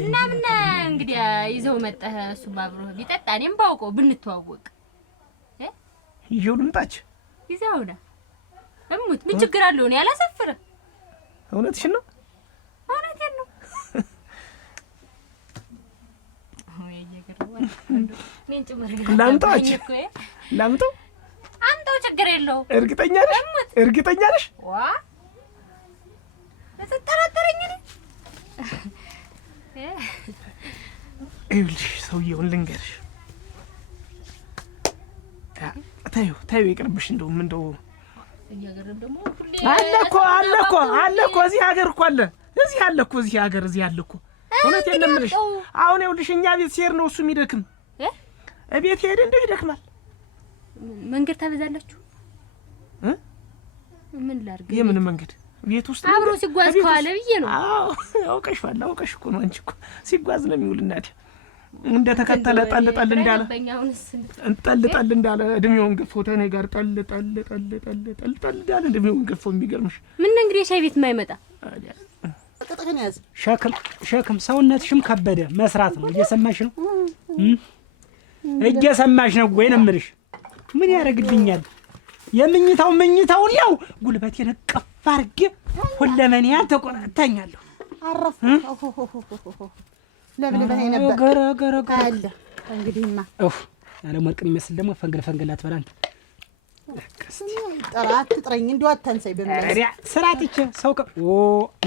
እና ምን እንግዲህ ይዘው መጣህ። እሱ ባብሮ ቢጠጣ እኔም ባውቀው ብንተዋወቅ ይዤው ልምጣች። ይዘውና እሙት ምን ችግር አለው? እኔ አላሰፍርም። እውነትሽን ነው። እውነቴን ነው። ላምጣው አንተው ችግር የለውም። እርግጠኛ ነሽ? እርግጠኛ ነሽ? ዋ ተጠራጠረኝ ነኝ። ይኸውልሽ ሰውዬውን ልንገርሽ። ታዩ ይቅርብሽ። እንደው እያገረም ደግሞ ሁሌ አለ እኮ እዚህ ሀገር እኮ አለ። እዚህ አለ እኮ እዚህ ሀገር እዚህ አለ እኮ። እውነቴን ነው የምልሽ። አሁን ይኸውልሽ እኛ ቤት ሲሄድ ነው እሱ የሚደክም። ቤት ሄደ እንደው ይደክማል። መንገድ ታበዛላችሁ። ምን ላድርግ? የምን መንገድ? ቤት ውስጥ አብሮ ሲጓዝ ከዋለ ብዬ ነው። አዎ አውቀሽ እኮ ነው። አንቺ እኮ ሲጓዝ ነው የሚውል እናቴ። እንደ ተከተለ ጠል እንዳለ እድሜውን ገፎ ተኔ ጋር ጠል እንዳለ እድሜውን ገፎ። የሚገርምሽ ምን እንግዲህ ሻይ ቤት የማይመጣ ቅጥቅን ያዝ። ሸክም ሰውነትሽም ከበደ መስራት ነው። እየሰማሽ ነው? እየሰማሽ ነው ወይ ነው የምልሽ። ምን ያደርግልኛል? ምኝታውን ያው ጉልበቴን እቅፍ አድርጌ ሁለመኔያን ተቆራተኛለሁ። አረፍ ለብለበኔ ነበር አለ። እንግዲህማ ያለ ወርቅን ይመስል ደግሞ ፈንገል አትበላን። ጥራት ጥረኝ እንዲው አታንሳይ። በመሪያ ስራጥቼ ሰው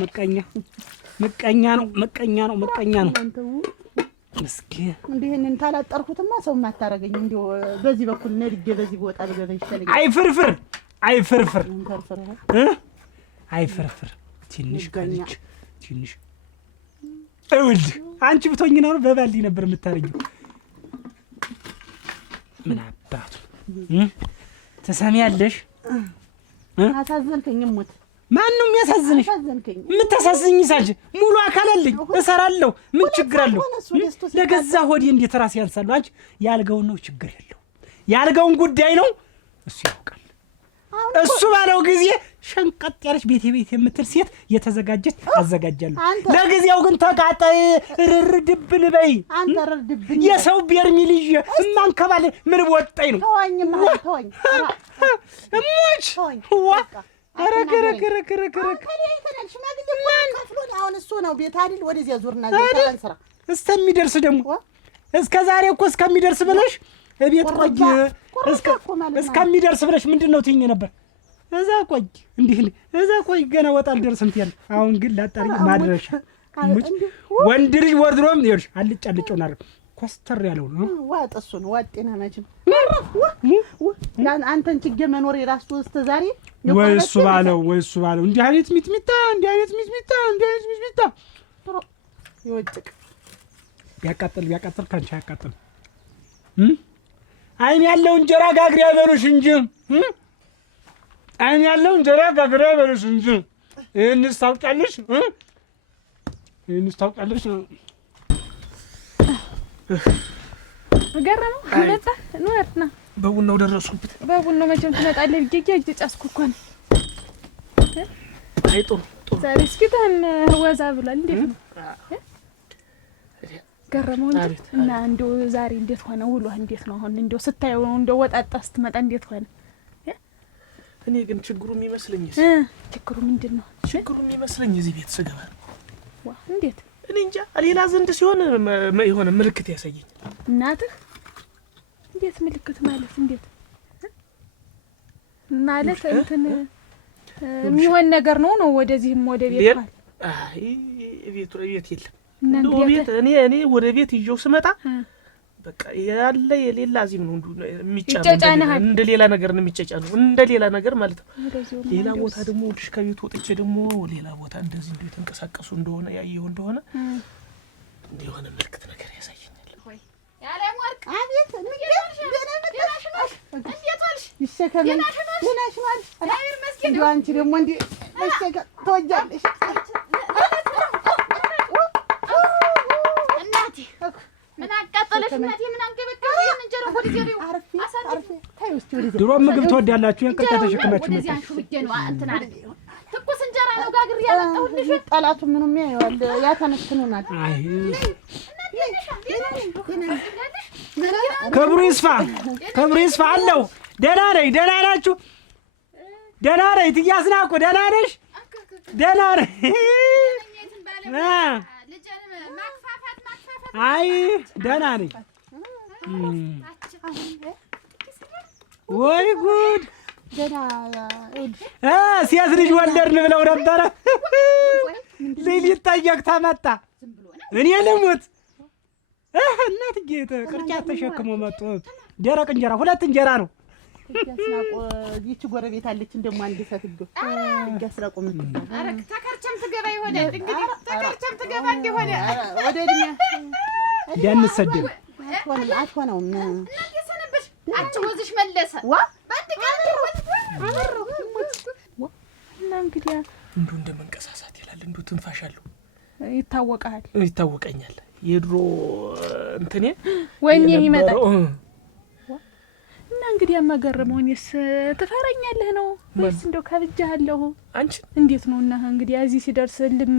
ምቀኛ ነው። ምስኪን እንዲህንን ታላጠርኩትማ ሰው ማታረገኝ። እንዲው በዚህ በኩል ነድጄ በዚህ ወጣ ልገበ ይችላል። አይ ፍርፍር ትንሽ እውልህ አንቺ ብትሆኚ ነው በባልዲ ነበር የምታረጊው። ምን አባቱ ትሰሚያለሽ? አሳዘንከኝ ሞት። ማን ነው የሚያሳዝንሽ? የምታሳዝኝ ሳጅ ሙሉ አካል አለኝ እሰራለሁ። ምን ችግር አለው? ለገዛ ሆዴ እንዴት ራሴ ያንሳለሁ? አንቺ ያልገውን ነው ችግር የለው። ያልገውን ጉዳይ ነው እሱ ያውቃል። እሱ ባለው ጊዜ ሸንቀጥ ያለች ቤቴ የምትል ሴት የተዘጋጀች አዘጋጃለሁ። ለጊዜው ግን ተቃጣይ ርርድብን በይ። አንተ ርርድብን የሰው ቤርሚል ይዤ እማንከባለ ምን ወጣኝ ነው? ተወኝ እሞች ዋ ረገረገረገረገረ አሁን እሱ ነው ቤት አይደል? ወደዚያ ዙርና ዘራን ስራ እስከሚደርስ ደግሞ እስከ ዛሬ እኮ እስከሚደርስ ብለሽ እቤት ቆይ እስከሚደርስ ብለሽ ምንድነው ትይኝ ነበር? እዛ ቆይ እንዲህ እዛ ቆይ ገና ወጣ አልደርስም ትያለሽ። አሁን ግን ላጣሪ ማድረሻ ወንድ ልጅ ወርድሮም ይኸውልሽ አልጫልጨው ናር ኮስተር ያለው ነው። ዋጥ እሱ ነው ዋጤና መቼም አንተን ችግር መኖር የራሱ እስከ ዛሬ ወይ እሱ ባለው እንዲህ አይነት ሚጥሚጣ ይወጭቅ ቢያቃጥል ካንቺ ያቃጥል። አይን ያለው እንጀራ ጋግሪ አይበሉሽ እንጂ አይን ያለው እንጀራ ጋግሪ አይበሉሽ እንጂ ይሄንስ ታውቂያለሽ? ገረመው መጣ ነው ያርና በቡናው ደረሱበት። በቡናው መቼም ትመጣለህ ብዬሽ እየጫስኩ እኮ ነው። አይ ጥሩ ዛሬ እስኪታን ወዛ ብሏል። እንዴት ነው ገረመው እና እንደው ዛሬ እንዴት ሆነ ውሎ? እንዴት ነው አሁን እንደው ስታየው እንደው ወጣጣ ስትመጣ እንዴት ሆነ? እኔ ግን ችግሩ የሚመስለኝ ችግሩ ምንድን ነው? ችግሩ የሚመስለኝ እዚህ ቤት ስገባ ዋ እንዴት እኔ እንጃ ሌላ ዘንድ ሲሆን የሆነ ምልክት ያሳየኝ። እናትህ እንዴት ምልክት ማለት እንዴት ማለት እንትን የሚሆን ነገር ነው ወደዚህም ወደ ቤት ማለት አይ ቤት የለም። እኔ ወደ ቤት ይዤው ስመጣ በቃ ያለ የሌላ አዚም ነው የሚጫነው እንደ ሌላ ነገር ነው የሚጫነው እንደ ሌላ ነገር ማለት ነው። ሌላ ቦታ ደግሞ ወድሽ ከቤት ወጥቼ ደግሞ ሌላ ቦታ እንደዚህ እንደ ተንቀሳቀሱ እንደሆነ ያየው እንደሆነ እንደሆነ ምልክት ነገር ያሳየኛል። ሆይ ያለም ወርቅ አቤት እንዴት ይሸከመኝ እንደው አንቺ ደግሞ እንዴ ተወጃለሽ እናቴ ምን አቃጠለሽ? እናቴ ምን አንገበገበ? እንጀራ ወደ ጀሪው አሳልፍ ታዩ እስቲ ወደ ድሮ ምግብ ትወዳላችሁ እንቅልታ ተሸክማችሁ ወደ ዚያን ሹብጌ ነው እንትን አለ ትኩስ እንጀራ ነው ጋግር ያመጣሁልሽ። ጠላቱ ምንም ያየዋል ያተነትኑናል። አይ ክብሩ ይስፋ አለው። ደህና ናችሁ? ደህና ነኝ። ትያስናቁ ደህና ነሽ? ደህና ነኝ። አይ ደህና ነኝ። ወይ ጉድ! ሴት ልጅ ወለድን ብለው ነበረ። ሊጠየቅ ተመጣ። እኔ ልሙት እናትዬ ቅርጫት ተሸክሞ መጡ። ደረቅ እንጀራ 2 እንጀራ ነው። ይቺ ጎረቤት አለች እንደማ አንድ ሰትዶ ያስራቁ ምን አረክ ተከርቸም ትገባ ይሆናል። እንግዲህ ተከርቸም ትገባ እንደሆነ ወደ እድሜ እንዳንሰደብ አትሆነውም። የሰነበሽ አንቺ ወዝሽ መለሰ ዋ ባንድ ቀን እና እንግዲህ እንደው እንደመንቀሳሳት ይላል። እንደው ትንፋሽ አለው ይታወቃል። የድሮ እንትኔ ወይኔ ይመጣል እና እንግዲህ ያማገረመውኝስ ትፈረኛለህ ነው ወይስ እንደው ከብጃለሁ? አንቺ እንዴት ነው እና እንግዲህ እዚህ ሲደርስ ልም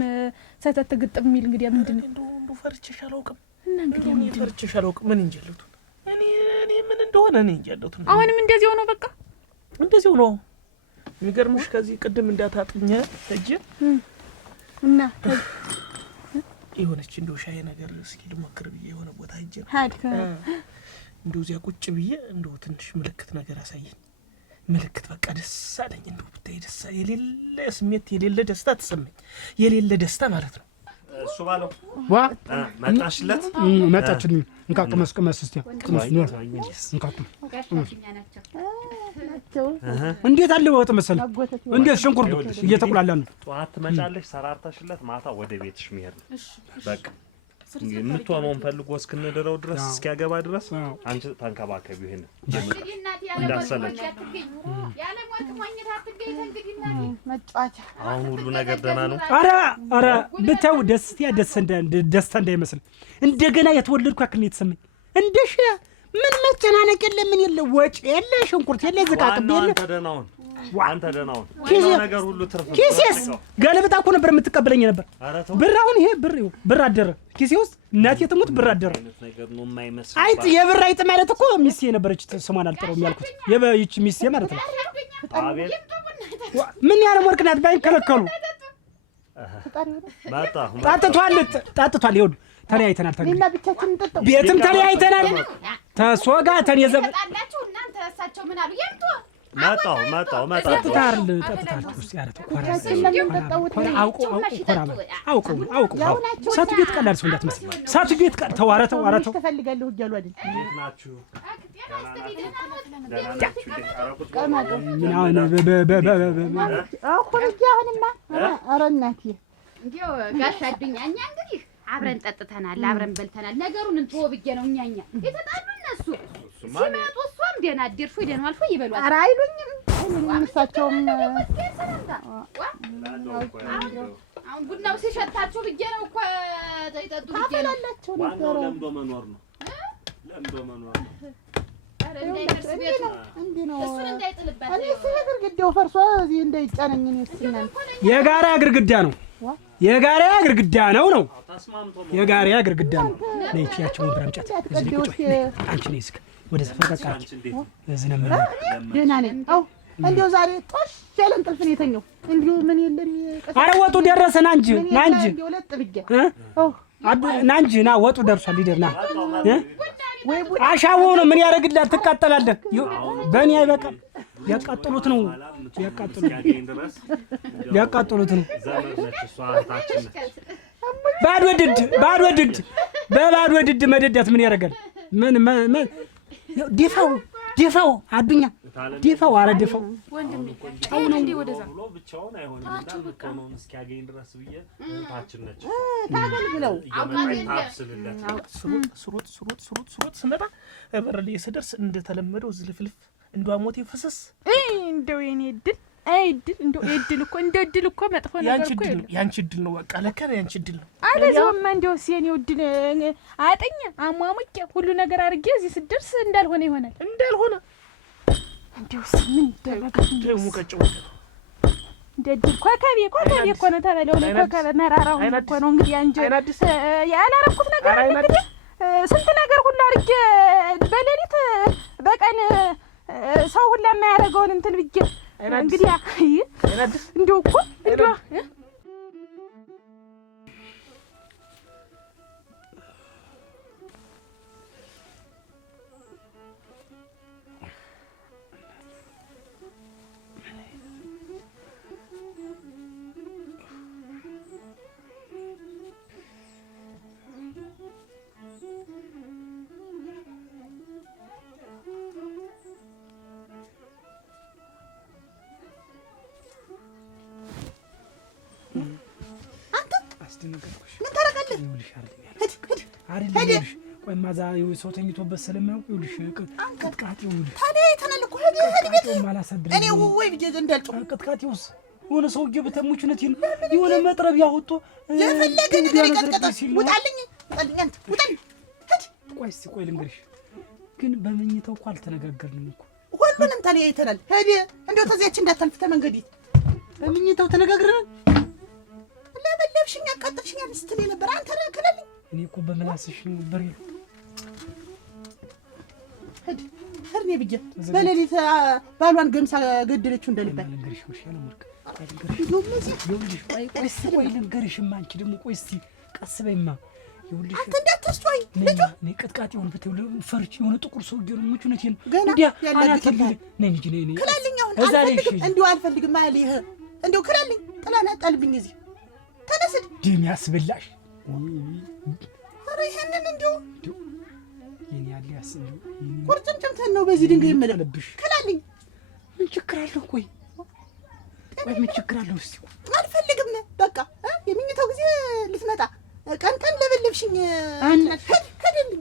ሰተት ግጥም የሚል እንግዲህ ምንድነው? እንደው ፈርቼሽ አላውቅም። እና እንግዲህ ምንድነው ፈርቼሽ አላውቅም። ምን እንጀለቱ እኔ ምን እንደሆነ እኔ እንጀለቱ አሁንም እንደዚህ ሆኖ በቃ እንደዚህ ሆኖ የሚገርምሽ ከዚህ ቅድም እንዳታጥኛ እጅ እና የሆነች እንደው ሻይ ነገር እስኪ ልሞክር ብዬ የሆነ ቦታ ሂጅ እንደው እዚያ ቁጭ ብዬ እንደው ትንሽ ምልክት ነገር አሳየኝ። ምልክት በቃ ደስ አለኝ። እንደው ብታይ ደስ የሌለ ስሜት የሌለ ደስታ ተሰማኝ። የሌለ ደስታ ማለት ነው። እሱ ባለው ዋ መጣሽለት መጣችልኝ። እንካ ቅመስ እስቲ ቅመስ ነው እንካ እንዴት አለ ወጥ መሰለ እንዴት ሽንኩርት እየተቆላላ ነው። ጠዋት ትመጫለሽ ሰራርተሽለት ማታ ወደ ቤትሽ መሄድ ነው። በቃ የምትሆነውን ፈልጎ እስክንድረው ድረስ እስኪያገባ ድረስ አንቺ ተንከባከቢው። ይሄን እንዳሰለች ያለ ሞት ሞኝታ አትገኝ። እንግዲህ እናቴ መጫወቻ አሁን ሁሉ ነገር ደህና ነው። ኧረ ብታው ደስታ እንዳይመስል እንደገና የተወለድኩ ያክል ነው የተሰማኝ። እንደሽ ምን መጨናነቅ የለ ምን የለ ወጭ የለ ሽንኩርት የለ ዝቃቅብ የለ። አንተ ደህናውን ነገር ሁሉ ትርፍ ኪሴስ ገለብጣ እኮ ነበር የምትቀበለኝ ነበር። ብር አሁን ይሄ ብር አደረ ኪሴ ውስጥ እናቴ ትሙት ብር አደረ። አይጥ የብር አይጥ ማለት እኮ ሚስቴ ነበረች። ስሟን አልጠራውም ያልኩት ይህች ሚስቴ ማለት ነው። ምን ያለ ወርቅ ናት ባይከለከሉ ጠጥቷል። ይኸውልህ ተለያይተናል። ቤትም ተለያይተናል። ተሶጋ ተኔዘብ እናንተ እሳቸው ምን አሉ? የምቱ መጣው ጠጥታል ውስጥ ያረተ አውቀው ሳቱ ቤት ቀላል ሰው እንዳትመስል። ሳቱ ቤት ተዋረተው ተፈልጋለሁ እያሉ አይደል? ናችሁ አሁንማ ኧረ እናቴ እንዲያው ጋሽ አዱኛ እኛ እንግዲህ አብረን ጠጥተናል፣ አብረን በልተናል። ነገሩን እንተወው ብዬ ነው። እኛኛ የተጣሉ እነሱ ሲመጡ እሷም ደህና አደርሽ ወይ ደህና አልፎ ይበሏል። ኧረ አይሉኝም። እሳቸውም አሁን ቡናው ሲሸታቸው ብዬ ነው እኮ ተይጠጡ ብዬ ነው። አላላቸው ነበር። ለምዶ መኖር ነው። እሱን እንዳይጥልበት እኔ ግድግዳው ፈርሶ እዚህ እንዳይጫነኝ ነው። የጋራ ግድግዳ ነው። የጋራ ግድግዳ ነው። የጋራ ግድግዳ ነው። ነይ ያቺው ብራምጫት አንቺ ነይ እስከ ወደ ሰፈቀቃች እዝነም ደህና ነኝ። አው እንዴው ዛሬ ጦሽ ያለ እንቅልፍ ነው የተኛው። እንዴው ምን የለም ኧረ ወጡ ደረሰ። ና እንጂ እንዴው ለጥ ብዬ ና እንጂ ና ወጡ ደርሷል። ሊደርና አሻው ነው ምን ያደርግላት? ትቃጠላለህ። በእኔ አይበቃም። ሊያቃጥሉት ነው። ባዶ ድድ በባዶ ድድ መደዳት ምን ያደርጋል? ምን ደፋው አዱኛ ደፋው። ኧረ ደፋው ወንድሜ ጫው ነው እንዴ? ወደዛ ብቻውን አይሆንም። ነው እስኪያገኝ ድረስ ብዬ ታችን ነች ታገልግለው ስሮጥ ስመጣ በር ላይ ስደርስ እንደተለመደው ዝልፍልፍ እንዷሞቴ ፍስስ እንደው የኔ እድል እድል እንደው እድል እኮ እንደ እድል እኮ መጥፎ ነገር እኮ ያንቺ እድል ነው። በቃ ለካ ያንቺ እድል ነው። አለዚያማ እንደው የኔው እድል አጠኛ አሟሙቄ ሁሉ ነገር አድርጌ እዚህ ስደርስ እንዳልሆነ ይሆናል። እንደው ምን ደግሞ ቀጭው እንደ እድል ኮከቤ እኮ ነው ተበለው ነው። ኮከቤ መራራው እኮ ነው እንግዲህ አንጀ ያላረኩት ነገር እንግዲህ ስንት ነገር ሁሉ አድርጌ በሌሊት በቀን ሰው ሁሉ የማያደርገውን እንትን ብዬ እንግዲህ እንደው እኮ እንደው አይደለም ቆይ ማዛ ሰው ተኝቶበት ስለማያውቅ ይኸውልሽ ቅጥቃጤው ታዲያ የተነልኩ ሄደ ማላሰብር እኔ ወይ ብዬ እንዳልጮ ቅጥቃጤውስ ሆነ ሰውዬ በተሙችነት የሆነ መጥረብ ያወጡ የፈለገ ነገር ይቀጥቀጣ ውጣልኝ አንተ ውጣልኝ። ቆይ ልንገርሽ ግን በመኝታው እኮ አልተነጋገርንም እኮ ሁሉንም ተለያይተናል። ሄደ እንደው ተዚያች እንዳታልፍ ተመንገዲት በመኝታው ተነጋግረናል። ለበለብሽኝ አቃጥልሽኝ ስትል ነበር አንተ ረከለልኝ። እኔ እኮ በመላስሽ ነው በሬ ህርኔ ብዬ በሌሊት ባሏን ገምሳ ገደለችው እንደልባል። ልንገርሽ ወሻለ ወርቅ ቆይ ልንገርሽማ አንቺ ደግሞ ቆይ እስቲ ቀስ በይማ ይኸውልሽ አንተ እንዳትስቶይ ልጅ እኔ ቅጥቃጤውን ብትውል ፈርች የሆነ ጥቁር ሰው ይገሩ ሙቹነቴን ገና ያላተልኝ ነኝ ልጅ ነኝ ክላልኝ አሁን አልፈልግም እንዲሁ አልፈልግም አለ ይሄ እንዲሁ ክላልኝ ጥላና ጣልብኝ እዚህ ተነስድ ደም ያስበላሽ ኧረ ይሄንን እንዲሁ የኔ ያለ ያስብ ቁርጭምጭምተን ነው በዚህ ድንጋይ ይመለብሽ ክላልኝ ምን ችግር አለው? ቆይ ምን ችግር አለው? እስቲ አልፈልግም በቃ የምኝታው ጊዜ ልትመጣ ቀን ቀን ለበለብሽኝ ከደልኝ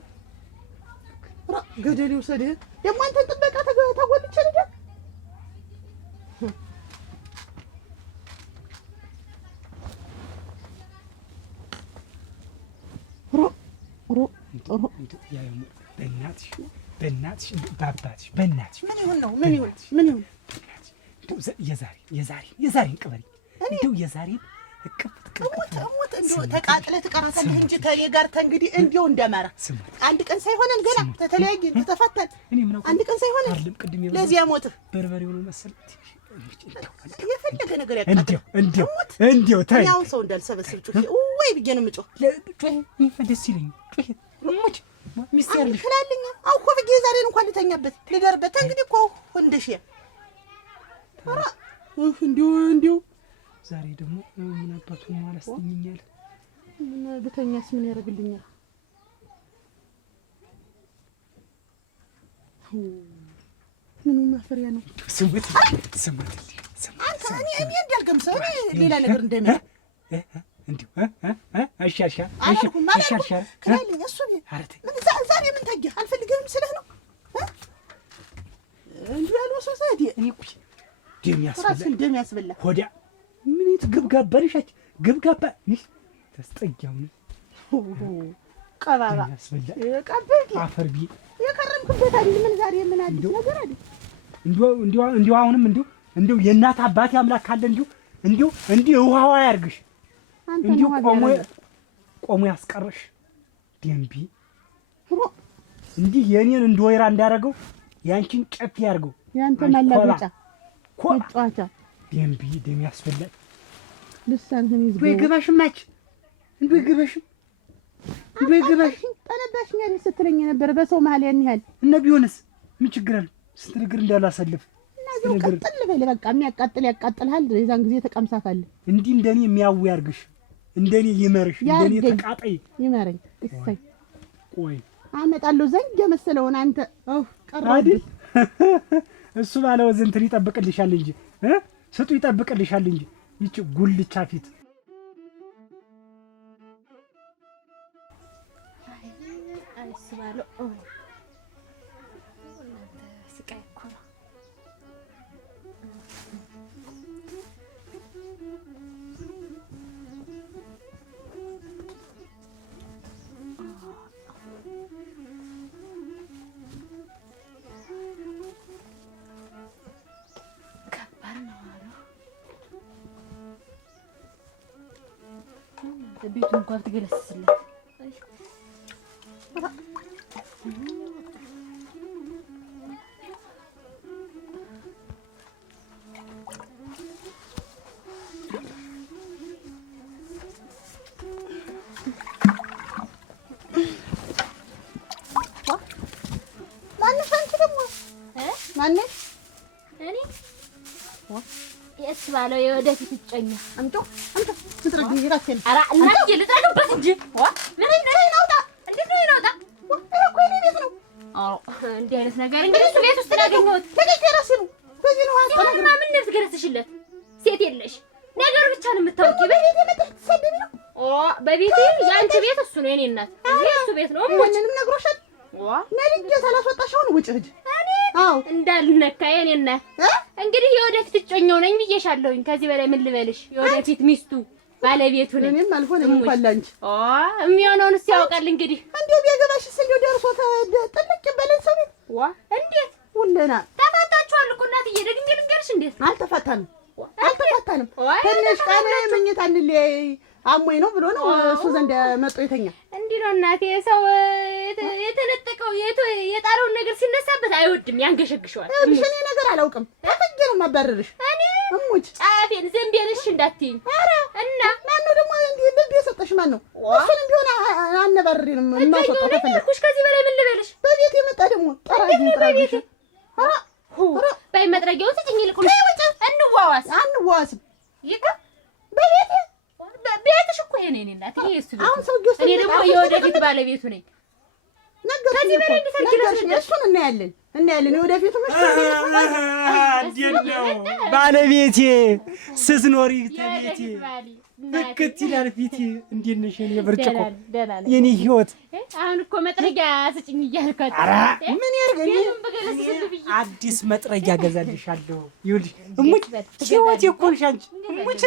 ገደል ይውሰድህ ደግሞ አንተን ጥበቃ ተጎልቼ ልጅ በእናትሽ በአባትሽ በእናትሽ ምን ይሁን ነው ምን ይሁን የዛሬን ቅበሪ እንደው የዛሬን እሙት እንደው ተቃጥለህ ትቀራታለህ እንጂ ተሌ ጋር ተንግዲህ እንደው እንደማራ አንድ ቀን ሳይሆነን ገና ተተለያየን ተተፋታን አንድ ቀን ሳይሆነን ለዚህ ሞትህ በርበሬው ነው መሰል የፈለገ ነገር ያቃጥል እንደው ታይ ያው ሰው እንዳልሰበስብ ጩኸ ወይ ብዬ ነው የምጮህ ደስ ይለኝ ጩኸ ሚስት ያለሽ ክላልኛ አውኮ ብዬ ዛሬን እንኳን ልተኛበት ልደርበት እንግዲህ እኮ እንደሽ ኧረ እንደው ዛሬ ደግሞ ምን አባቱ ማለት አስተኛኛል ምን ብተኛስ ምን ያደርግልኛል ምኑ ማፈሪያ ነው ስሙት አንተ እኔ እንዳልገምሰው ሌላ ነገር እንደሚያ እንዴ አሻሻ ክላልኝ እሱ ምን ዛሬ ምን ታየ አልፈልግህም ስለህ ነው እንዴ ያልወሰው ሰዓት እኔ እኮ ደም ያስበላ ሆዲያ ምን ይትገብጋባ ልሻች ገብጋባ ይህ ተስጠያው ነው ቀባባ ቀበቂ አፈርቢ የከረምኩበት አይደል ምን ዛሬ ምን አዲስ ነገር አይደል እንዲሁ አሁንም እንዲሁ የእናት አባቴ አምላክ ካለ እንዲሁ ውሃዋ ያርግሽ እንዲሁ ቆሞ ያስቀርሽ ደምቢ እንዲህ የኔን እንደወይራ እንዳረገው ያንቺን ጨፍ ያርገው ያንተ ማላገጫ ኮጫጫ ደምቢ ደም ያስፈላል ልሳንህን ይዝገው ወይ ገባሽም ናች እንዴ ገባሽም ጠነባሽኝ አይደል ስትለኝ ነበር በሰው መሀል ያን ይያል እና ቢሆንስ ምን ችግር አለ ስትነግር እንዳላሰልፍ ነገር ቀጥል በለ በቃ የሚያቃጥል ያቃጥልሃል የዛን ጊዜ ተቀምሳታል እንዲህ እንደኔ የሚያው ያርግሽ እንደኔ ይመርሽ እንደኔ ተቃጣይ ይመረኝ እሰይ ቆይ አመጣለሁ ዘንግ የመሰለውን አንተ ቀራዲ እሱ ባለው እንትን ይጠብቅልሻል እንጂ ስጡ ይጠብቅልሻል እንጂ ይቺ ጉልቻ ፊት አይስ ባለው ስቃይ እኮ ነው ቤቱን እንኳን ትገለስስለት ማነሽ አንቺ ደግሞ ማነሽ እኔ የእሱ ባለው የወደፊት እጮኛ አምጦ ትጥረግኝ ይራከል አራ እናንተ ልጥረግበት እንጂ ምን ነው እንዴት ነው ይናውጣ እኮ እኔ ቤት ነው አዎ እንዲህ አይነት ነገር እንግዲህ እሱ ቤት ውስጥ ያገኘሁት ተገረስ ነው በዚህ ነው አንተ ምን ነፍስገረስሽለት ሴት የለሽ ነገር ብቻ ነው የምታውቂው በቤት የመጣሽ ነው በቤቴ ያንቺ ቤት እሱ ነው የኔ እናት እሱ ቤት ነው ምንም ነግሮሻል ነልጅ ሳላስወጣሽ አሁን ውጭ ሂጅ አዎ እንዳልነካ የኔ እናት እንግዲህ የወደፊት እጮኛው ነኝ ብዬሻለሁኝ ከዚህ በላይ ምን ልበልሽ የወደፊት ሚስቱ ባለቤቱ ነኝ እኔም አልሆነም እንኳን ላንቺ የሚሆነውን እሱ ያውቃል እንግዲህ እንዴው ቢያገባሽስ እንዴው ደርሶ ጥልቅ ይበለን ሰው ቤት እንዴት ሁለና ተፋታችኋል እኮ እናትዬ ደግሜ ልንገርሽ እንዴት አልተፋታንም ትንሽ ቀን ምኝታ እንለያይ አሞኝ ነው ብሎ ነው እሱ ዘንድ መጥቶ የተኛ እንዲህ ነው እናቴ ሰው የተነጠቀው የጣለውን ነገር ሲነሳበት አይወድም ያንገሸግሸዋል እሺ እኔ ነገር አላውቅም ተፈጀ ነው ማባረርሽ እኔ እሙጭ ጫፌን ዘንቤልሽ እንዳትይኝ ኧረ እና ማን ነው ደግሞ እንዲህ ልብ የሰጠሽ ማን ነው እሱንም ቢሆን አነባርሪንም የማስወጣው ተፈለኩሽ ከዚህ በላይ ምን ልበልሽ በቤት የመጣ ደግሞ ጠራጊ በይ መጥረጊያውን ስጭኝ ይልቁንሽ አንዋዋስም ይካ በቤት ቤትሽ እኮ የኔ እናት ይሄ እሱ ቤት አሁን ሰው ጊዮስ እኔ ደግሞ የወደፊት ባለቤቱ ነኝ ነገር ከዚህ በላይ እንድትልክለሽ እሱን እናያለን። እና ያለን ወደፊቱ እንዴት ነው ባለቤቴ ስትኖሪ ተቤቴ ብክት ይላል ፊቴ። እንዴት ነሽ የኔ ብርጭቆ የኔ ህይወት? አሁን እኮ መጥረጊያ ስጭኝ እያልኳት። ኧረ ምን ያርገኝ አዲስ መጥረጊያ ገዛልሻለሁ። ይኸውልሽ እሙች ህይወቴ እኮ ነሽ አንቺ። እሙች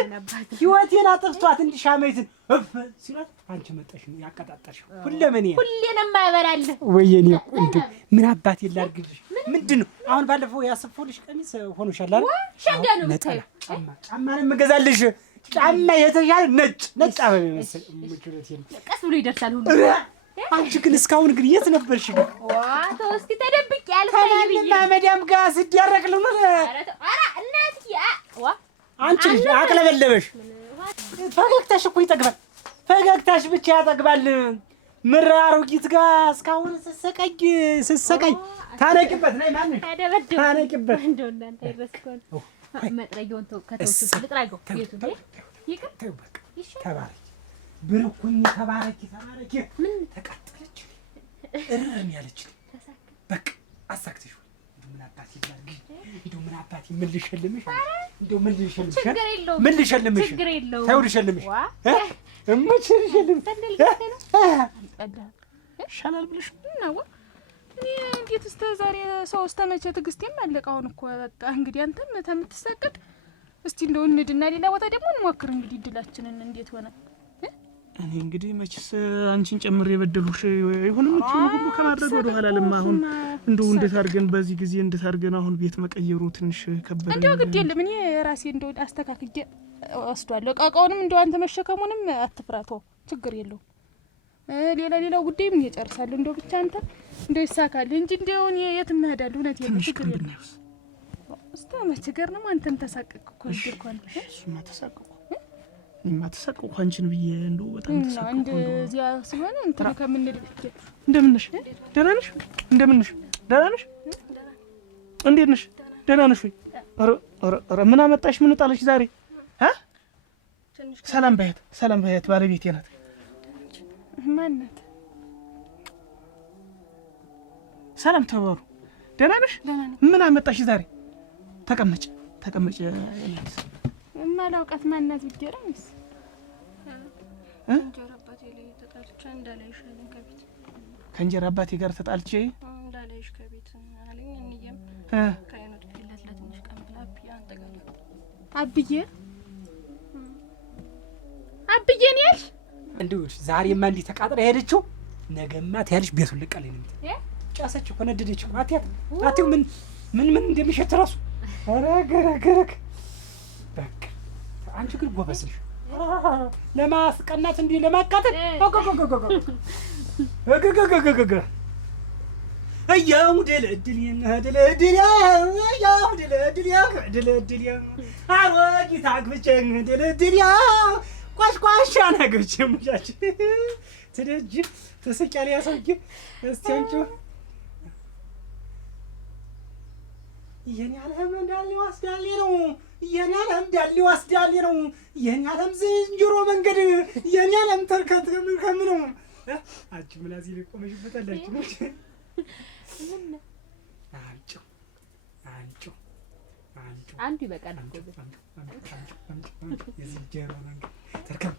ህይወቴን አጥፍቷት እንዲሻመይትን እፍ ሲላት አንቺ መጣሽ ነው ያቀጣጣሽው። ሁለምን ሁሌንም አበራለሁ ወይ የኔ ቆንጆ ምን አባቴ ላድርግልሽ? ምንድን ነው አሁን ባለፈው ያሰፋሁልሽ ቀሚስ ሆኖሻል አይደል? ሸንጋ ነው የምታየው። ጫማ ነው የምገዛልሽ። ጫማ የተሻለ ነጭ አበባ መሰል ምክርት ይል ቀስ ብሎ ይደርሳል ሁሉ። አንቺ ግን እስካሁን ግን የት ነበርሽ? ግን ተው እስኪ ተደብቄ ያልፈይብኝ ማመዳም ጋር ሲደረግ ነው። ኧረ እናትዬ አንቺ ልጅ አቅለበለበሽ። ፈገግታሽ እኮ ይጠግባል። ፈገግታሽ ብቻ ያጠግባል። ምራ አሮጊት ጋር እስካሁን ስሰቃይ ታነቂበት ነይ ማንሽ ታነቂበት እንደው እናንተ ይረስኮን መጥረጊያውን ተው ከተውሽ ልጥራገው ቤቱ ይቅር ተው በቃ ተባረኪ ብርኩኝ ተባረኪ ምን ተቃጠለች እርም ያለች በቃ አሳክተሽ ምን አባቴ ይላል እንደው ምን አባቴ ምን ልሸልምሽ እንደው ምን ልሸልምሽ ምን ልሸልምሽ ችግር የለውም ተው ልሸልምሽ እምች ልሸልም ይሻላል ብለሽ ነው እንዴት እስከ ዛሬ ሰው እስከመቼ ትዕግስቴም አለቀ። አሁን እኮ በቃ እንግዲህ አንተም ተምትሰቀቅ እስቲ እንደው እንሂድና ሌላ ቦታ ደግሞ እንሞክር እንግዲህ እድላችንን እንዴት ሆነ። እኔ እንግዲህ መችስ አንቺን ጨምሬ የበደሉሽ ይሁን የምትሆኑ ሁሉ ከማድረግ ወደ ኋላ ለማ አሁን እንደው እንዴት አድርገን በዚህ ጊዜ እንዴት አድርገን አሁን ቤት መቀየሩ ትንሽ ከበደ። እንደው ግድ የለም እኔ ራሴ እንደው አስተካክዬ ወስዷለሁ። ቃቃውንም እንደው አንተ መሸከሙንም አትፍራቶ ችግር የለውም። ሌላው ጉዳይ ምን ይጨርሳል። እንደው ብቻ አንተ እንደው ይሳካል እንጂ እንደው እኔ የትም እሄዳለሁ። እውነት የለም ችግር የለም። እስቲ መቼ ጋር ነው አንተም ተሳቀቅኩ እኮ እንዴ እሱማ ተሳቀቅኩ አንቺን ብዬ እንደው በጣም ተሳቀቅኩ። እንደዚያ ሲሆን እንትን ከምንል እንደምን ነሽ? ደህና ነሽ? እንደምን ነሽ? ደህና ነሽ? እንዴት ነሽ? ደህና ነሽ ወይ? ኧረ ምን አመጣሽ? ምን ጣለሽ ዛሬ? ሰላም በያት ባለቤቴ ናት። ማናት? ሰላም ተባሩ። ደህና ነሽ? ምን አመጣሽ ዛሬ? ተቀመጭ ያለስ ማላውቃት ማናት ብትገረምስ? ከእንጀራ አባቴ ላይ ተጣልቼ እንዳላይሽ አለኝ ከቤት። ከእንጀራ አባቴ ጋር ተጣልቼ እንዳላይሽ ከቤት አለኝ። እንየም ከአይኑ ጥቂለት ለትንሽ ቀን ብላ አብዬ አንተ ጋር አብዬ ነው ያልሽ? እንደው ዛሬማ እንዲህ ተቃጥራ ሄደችው። ነገማ ትያለሽ ቤቱን ልቀለኝ ነው ጫሰች እኮ ነደደች እኮ አትዩ ምን እንደሚሸት ራሱ አረገረገረክ በቃ አንቺ ግን ጎበዝ ነሽ ለማስቀናት እንዲህ ለማቃተል እያው ድልድል አሮጊት አግብቼ ድልድል ቋሽቋሻ ነገርች ሙጃች ትደጅ ተሰቂያለ ያሰውኝ እስቲ አንቺ የኔ ዓለም እንዳለ ዋስዳሌ ነው የኔ ዓለም እንዳለ ዋስዳሌ ነው የኔ ዓለም ዝንጀሮ መንገድ የኔ ዓለም ተርከት ከም ነው አንቺ ምላዚ ቆመሽበታለች አንዱ ይበቃል እኮ የዝንጀሮ መንገድ ተርከም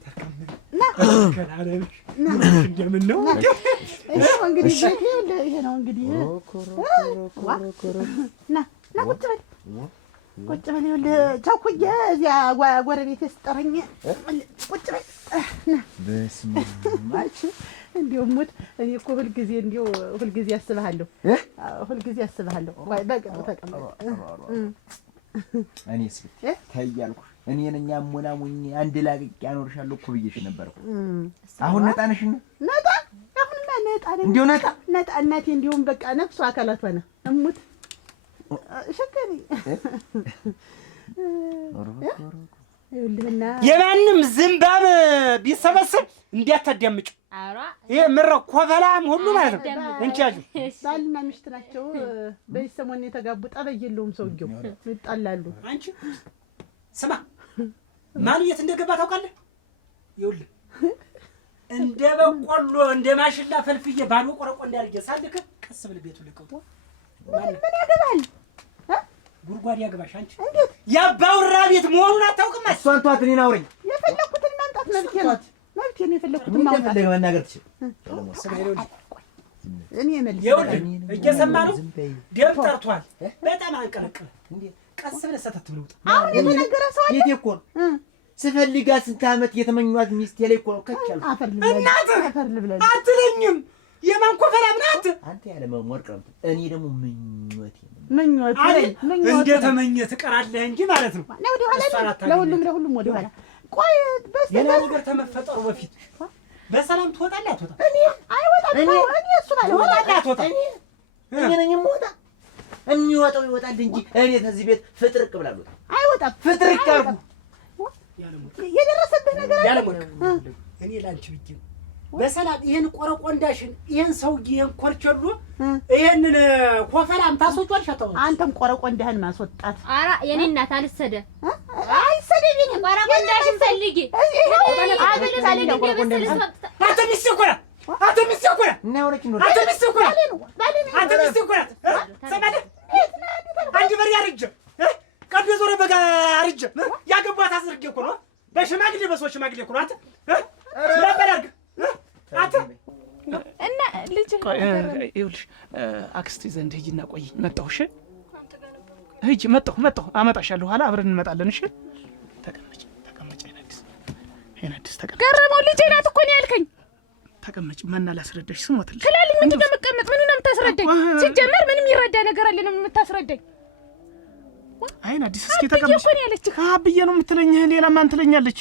ከላረብሽ እንደምን ነው እንግዲህ ይሄ ነው እንግዲህ ና ቁጭ በል ይኸውልህ ቻኩዬ እዚያ ጎረቤት ስጠረኝ ቁጭ በል ና በስመ አብ እንዲሁ ሙት እኔ እኮ ሁልጊዜ አስብሃለሁ በቃ ተቀመጥ እኔስ ተይ አልኩሽ እኔ ነኝ አሞናሙኝ አንድ ላቅቅ ያኖርሻለሁ እኮ ብዬሽ ነበር እኮ አሁን ነጣ ነሽ ነጣ አሁንማ ነጣ ነኝ እንዴው ነጣ እናቴ እንዲሁም በቃ ነፍሱ አካላት ሆነ እሙት ሸከኒ ይኸውልህና የማንም ዝምባም ቢሰበስብ እንዲያታዳምጪው ይሄ ምረ ኮበላም ሁሉ ማለት ነው እንቻጁ ባልና ሚስት ናቸው በዚህ ሰሞን የተጋቡ ጠበይ የለውም ሰውየው ይጣላሉ አንቺ ስማ ማን የት እንደገባ ታውቃለህ ይኸውልህ እንደ በቆሎ እንደ ማሽላ ፈልፍዬ ባዶ ቆረቆ እንዳርገ ሳልክ ቀስ ብለህ ቤቱ ልቀው ምን ያገባል? ጉድጓድ ያግባሽ አንቺ። እንዴት የአባውራ ቤት መሆኑን አታውቅም? እሷን ተዋት፣ እኔን አውሪኝ። የፈለኩትን ማምጣት መብቴ ነው። መብቴ ነው የፈለኩትን ማምጣት። እንደፈለገ መናገር ትችል። እኔ መልስ እየሰማ ነው። ደም ጠርቷል። በጣም አንቀለቅለ ቀስ ብለህ ሰተት ብለህ ውጣ። አሁን የተነገረ ሰው አለ። የት እኮ ነው ስፈልጋት ስንት ዓመት የተመኟት ሚስቴ ላይ እኮ ነው ከቻል። አፈር ልብለህ አትለኝም። የማንኮፈላ ምናት አንተ ያለ መሞር ቀርቶ እኔ ደግሞ ምኞቴ እንደ ተመኘ ትቀራለህ እንጂ ማለት ነው። ወደ ኋላ ለሁሉም ወደ ኋላ። ቆይ ሌላ ነገር ተመፈጠሩ በፊት በሰላም ትወጣለህ አትወጣም? እኔ አይወጣም። እኔ እሱ ማለት ትወጣለህ አትወጣም? እኔ ነኝ የምወጣ። የሚወጣው ይወጣል እንጂ እኔ ከዚህ ቤት ፍጥርቅ ብላለሁ። አይወጣም። ፍጥርቅ አልኩ። የደረሰብህ ነገር አለ። እኔ ላንቺ ብዬ በሰላም ይሄን ቆረቆንዳሽን ይሄን ሰውዬ ይሄን ኮርቸሎ ይሄንን ኮፈላም ታስወጫለሽ አታውቂ? አንተም ቆረቆንዳህን ማስወጣት። ኧረ የኔ እናት አልሰደ አይሰደብ። የኔ ቆረቆንዳሽን ፈልጊ አንተ ሚስት እኮ ናት። አንተ ሚስት እኮ ናት። እና ወለኪ ነው አንተ ሚስት እኮ ናት። አንተ ሚስት እኮ ናት። ሰማለህ? አንድ በሬ አርጀ ቀዶ የዞረ በጋ አርጀ ያገቧት አስርጌ እኮ ነው። በሽማግሌ በሰው ሽማግሌ እኮ ነው። አንተ ለበላግ አንተ እና ልጅ ይኸውልሽ አክስቴ ዘንድ ሂጂና ቆይኝ። መጣሁ። እሺ ሂጂ። መጣሁ አመጣሻለሁ። ኋላ አብረን እንመጣለን። እሺ ተቀመጭ። አይናዲስ ተቀመጭ። ገረመው ልጄ ናት እኮ ነው ያልከኝ። ተቀመጭ። ማን ላስረዳሽ? ስሞትልሽ ትላለኝ። ምንድን ነው የምቀመጥ? ምኑን ነው የምታስረዳኝ? ሲጀመር ምንም ይረዳ ነገር አለ ነው የምታስረዳኝ? አይናዲስ እስኪ ተቀመጭ። እኮ ነው ያለችህ። ብዬሽ ነው የምትለኝ። ሌላ ማን ትለኛለች?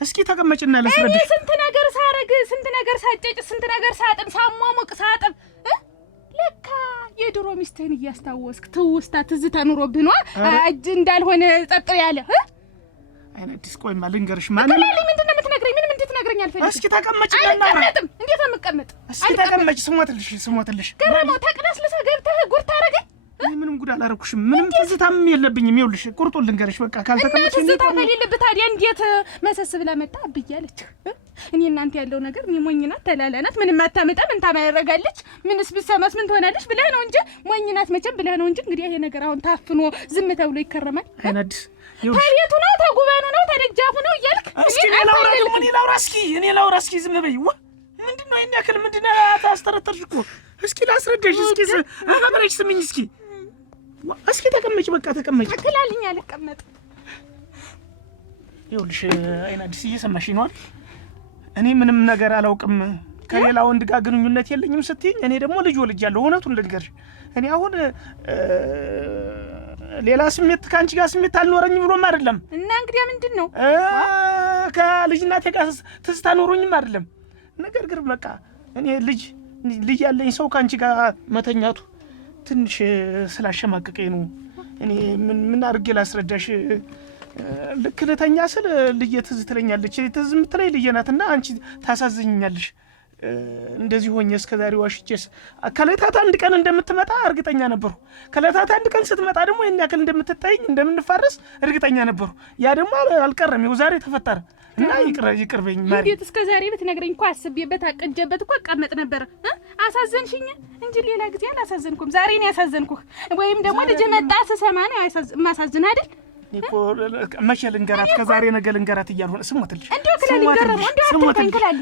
እስኪ ተቀመጭና ላስረዳሽ። እኔ ስንት ነገር ሳረግ፣ ስንት ነገር ሳጨጭ፣ ስንት ነገር ሳጥን፣ ሳሟሙቅ፣ ሳጥብ ለካ የድሮ ሚስትህን እያስታወስክ ትውስታ ትዝታ ኑሮብህ ነዋ። እጅ እንዳልሆነ ጸጥ ያለ አይናዲስ ቆይማ ልንገርሽ። ማን ትላለኝ? ምንድን ነው የምትነግረኝ? ምንም እንድትነግረኝ አልፈልግም። እስኪ ተቀመጭ። አልቀመጥም። እንዴት ነው የምቀመጥ? እስኪ ተቀመጭ። ስሞትልሽ ገረመው ተቅለስልሰህ ገብተህ ጉድ ታረገኝ። ምንም ጉድ አላረኩሽም። ምንም ትዝታም የለብኝም። ይኸውልሽ ቁርጡን ልንገርሽ። በቃ ካልተቀመጥሽ ትዝታ ከሌለብህ ታዲያ እንዴት መሰስ ብላ መጣ ብያለች? እኔ እናንተ ያለው ነገር እኔ ሞኝ ናት ተላላ ናት ምንም አታመጣ ምን ታማረጋለች ምንስ ብትሰማስ ምን ትሆናለች ብለህ ነው እንጂ ሞኝ ናት መቼም ብለህ ነው እንጂ እንግዲህ ይሄ ነገር አሁን ታፍኖ ዝም ተብሎ ይከረማል። አይናዲስ ታቤቱ ነው ተጉባኑ ነው ተደጃፉ ነው እያልክ እስኪ እኔ ላውራ እስኪ ዝም በይ። ምንድነው ይሄን ያክል ምንድነው ታስተረተርሽ እኮ? እስኪ ላስረዳሽ። እስኪ አብረሽ ስሚኝ እስኪ ተቀመጭ። በቃ ተቀመጭ። አትላልኝ። አልቀመጥ። ይኸውልሽ አይናዲስ እየሰማሽኝ ነው አይደል? እኔ ምንም ነገር አላውቅም ከሌላ ወንድ ጋር ግንኙነት የለኝም ስትይኝ እኔ ደግሞ ልጅ ወልጃለሁ። እውነቱን ልንገርሽ እኔ አሁን ሌላ ስሜት ከአንቺ ጋር ስሜት አልኖረኝ ብሎም አይደለም። እና እንግዲህ ምንድን ነው ከልጅናቴ ጋር ትዝታ ኖሮኝም አይደለም። ነገር ግን በቃ እኔ ልጅ ያለኝ ሰው ከአንቺ ጋር መተኛቱ ትንሽ ስላሸማቀቀኝ ነው። እኔ ምን አድርጌ ላስረዳሽ? ልክ ልተኛ ስል ልጄ ትዝ ትለኛለች። ትዝ የምትለኝ ልጄ ናትና አንቺ ታሳዝኛለሽ። እንደዚህ ሆኜ እስከዛሬ ዋሽቼስ ከዕለታት አንድ ቀን እንደምትመጣ እርግጠኛ ነበርኩ። ከዕለታት አንድ ቀን ስትመጣ ደግሞ የእኛ ያክል እንደምትታይኝ እንደምንፋረስ እርግጠኛ ነበርኩ። ያ ደግሞ አልቀረም። ይኸው ዛሬ ተፈጠረ እና ይቅርበኝ ማሪ። እንዴት እስከዛሬ ብትነግረኝ እኮ አስቤበት አቅጀበት እኮ አቀመጥ ነበር። አሳዘንሽኝ እንጂ ሌላ ጊዜ አላሳዘንኩም። ዛሬ ነው ያሳዘንኩህ። ወይም ደግሞ ልጅ መጣ ስሰማ ነው ማሳዘን አይደል? እኮ መቼ ልንገራት? ከዛሬ ነገ ልንገራት እያልሆነ ስሞትልሽ እንደው ክላል ይገረም እንደው አትከኝ ክላል።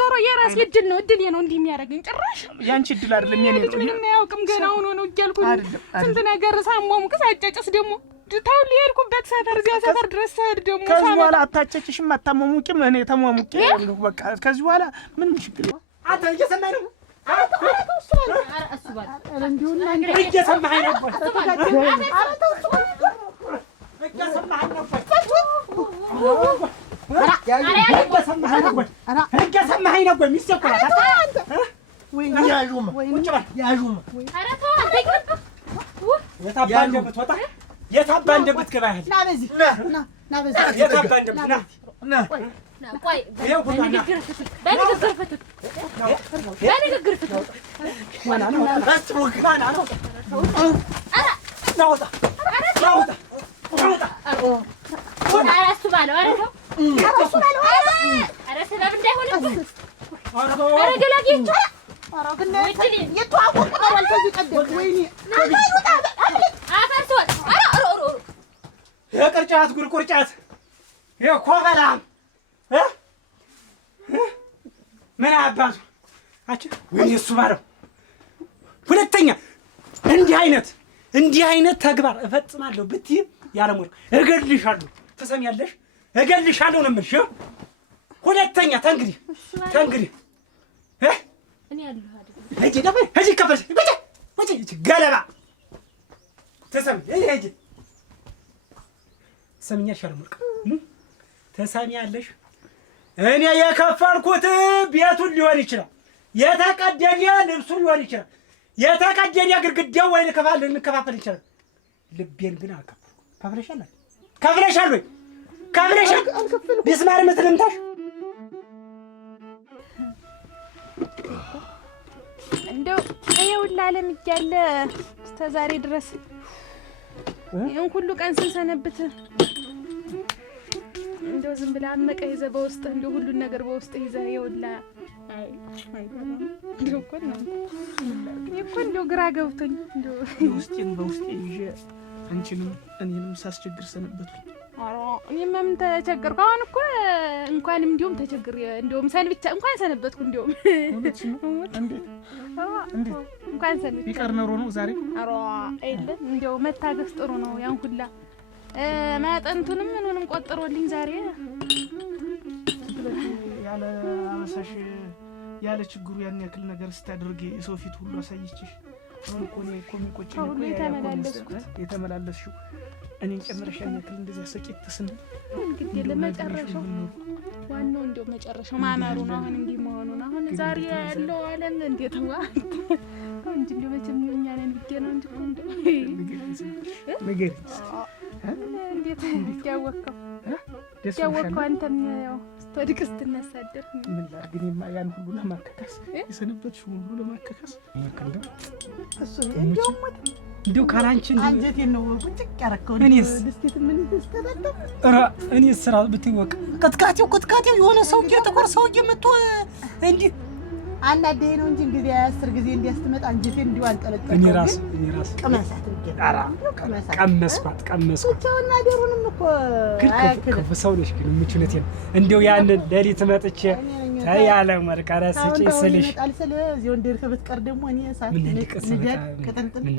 ዞሮ የራስ እድል ነው። እድል ነው እንዲህ የሚያደርገኝ። ጭራሽ ያንቺ እድል አይደለም የኔ ነው። ምንም አያውቅም ገና ሆኖ ነው እያልኩኝ ስንት ነገር ሳሟሙቅ ሳጨጭስ ደግሞ ታው ሊሄድኩበት ሰፈር እዚያ ሰፈር ድረስ ሰድ ደግሞ ከዚህ በኋላ አታጨጭሽም አታሟሙቂም። እኔ ተሟሙቄ ያለሁ በቃ ከዚህ በኋላ ምንም ችግር የለም። አንተ እየሰማኸኝ ነው? እሱ ባል እንዲሁና እየሰማኸኝ ነው? እየሰማኸኝ ነው? ሚስቴ እኮ ናት። የታባ እንደምትገባ ያህል ና በዚህ ና በዚህ የታባ እንደምትገባ ቆይ በንግግር ፍቱት። እሱ ባለው ኧረ ሰላም እንዳይሆንብህ ኧረ ገላጌ የተዋወቁ ነው ከዚህ ቀደም ወይኔ የቅርጫት ጉድ ቁርጫት የኮበላም ምን አባቱ አቺ ወይ እሱ ባለው ሁለተኛ እንዲህ አይነት ተግባር እፈጽማለሁ ብትይ ያለሙር እገልሻለሁ። ትሰሚያለሽ? እገልሻለሁ ነው የምልሽ። ሁለተኛ ተንግዲህ እኔ ያለሁ አይደል እጂ ደበ እጂ ከበሽ እጂ ገለባ ተሰሚ እጂ ሰሚኛሽ ያለሙር ተሰሚያለሽ? እኔ የከፈልኩት ቤቱን ሊሆን ይችላል፣ የተቀደደ ልብሱን ሊሆን ይችላል፣ የተቀደደ ግድግዳው ወይ ልንከፋፈል ይችላል። ልቤን ግን አልከፈልኩም። ከፍለሻል ወይ? ከፍለሻል? ቢስማር ምትልምታሽ እንደው ይኸውልህ ዓለም እያለ እስከ ዛሬ ድረስ ይሄን ሁሉ ቀን ስንሰነብት እንደው ዝም ብለህ አመቀ ይዘህ በውስጥህ እንደው ሁሉን ነገር በውስጥህ ይዘህ ይኸውልህ። እንደው እኮ እንደው ግራ ገብቶኝ እንደው ውስጤን በውስጤ ይዤ አንቺንም እኔንም ሳስቸግር ሰነበትኩኝ። ኧረ እኔማ ምን ተቸገርኩ? አሁን እኮ እንኳንም እንዲሁም ተቸግር እንዲሁም ሰንብቻ እንኳን ሰነበትኩ። እንዲሁም እንኳን ሰንብቻ ቢቀር ኖሮ ነው ዛሬ። ኧረ አይደለም እንዲያው መታገስ ጥሩ ነው። ያን ሁላ ማጠንቱንም ምኑንም ቆጥሮልኝ ዛሬ ያለ አበሳሽ ያለ ችግሩ ያን ያክል ነገር ስታደርጊ የሰው ፊት ሁሉ አሳይችሽ። አሁን እኮ ነው እኮ የሚቆጨኝ እኮ የተመላለስሽው እኔን ጨምረሽ ያን ያክል እንደዚያ ሰቂት ተስነ እንግዲህ ለመጨረሻው ዋናው እንደው መጨረሻው ማማሩ ነው። አሁን እንዲህ መሆኑ ነው። አሁን ዛሬ ያለው ዓለም እንዴት ነው እንጂ እንደው መቼም እኛ ነን ብዬ ነው እንጂ እንደው ነገር እንዴት ያወቀው ያወቀው አንተም ያው ስትወድቅ ስትነሳደር ምን ላድርግ? እኔማ ያን ሁሉ ለማከካስ የሰነበትሽው ሁሉ ለማከካስ እሱ እንደው ካላንቺ አንጀቴን ነው ቁጭቅ ያረከው። እኔስ ደስቴት ምን ይስተዳደር እኔስ ስራ ብትወቅ ቅጥቃጤው የሆነ ሰውዬ ጥቁር ሰውዬ መጥቶ እንዲህ አናደህ ነው እንጂ እንግዲህ 10 ጊዜ እንዲያስተመጣ አንጀቴን እንዲው አንጠለጠለ። እኔ ራስ ቀመሳት ቀመስኳት ብቻውና ደሩንም እኮ ክፉ ሰው ነሽ ግን ምቹነቴን እንደው ያንን ሌሊት መጥቼ ያለ መርቃራ ስጪ ስልሽ እዚሁ እንደርክ ብትቀር ደግሞ እኔ ሳት ምን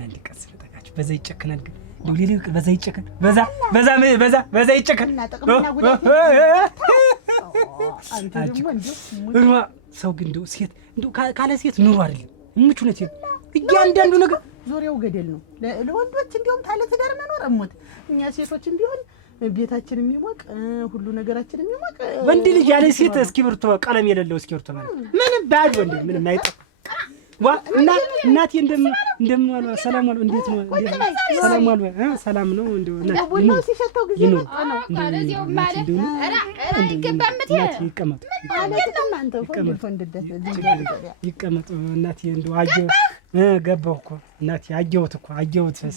እንዲቀስ ለጠቃችሁ በዛ ይጨክናል። ግን እንደው ሌሊው በዛ ይጨክን በዛ ይጨክን አንተ ደግሞ እንደው ሰው ግን እንደው ሴት እንደው ካለ ሴት ኑሮ አይደለም ምቹነቴን እያንዳንዱ ነገር ዞሬው ገደል ነው። ለወንዶች እንዲሁም ታለ ትዳር መኖር እሞት እኛ ሴቶችም ቢሆን ቤታችን የሚሞቅ ሁሉ ነገራችን የሚሞቅ ወንድ ልጅ ያለ ሴት እስኪብርቶ ቀለም የሌለው እስኪብርቶ ማለት ምንም ባድ ወንድ ምንም አይጠ ዋ እናቴ እንደምን ዋሉ ሰላም ዋሉ እንዴት ነው ሰላም ዋሉ ሰላም ነው እንደው ነው ሲሸተው ጊዜ ነው እንደው ማለት ይቀመጡ ይቀመጡ እናቴ እንደው አየሁ ገባሁ እኮ እናቴ አየሁት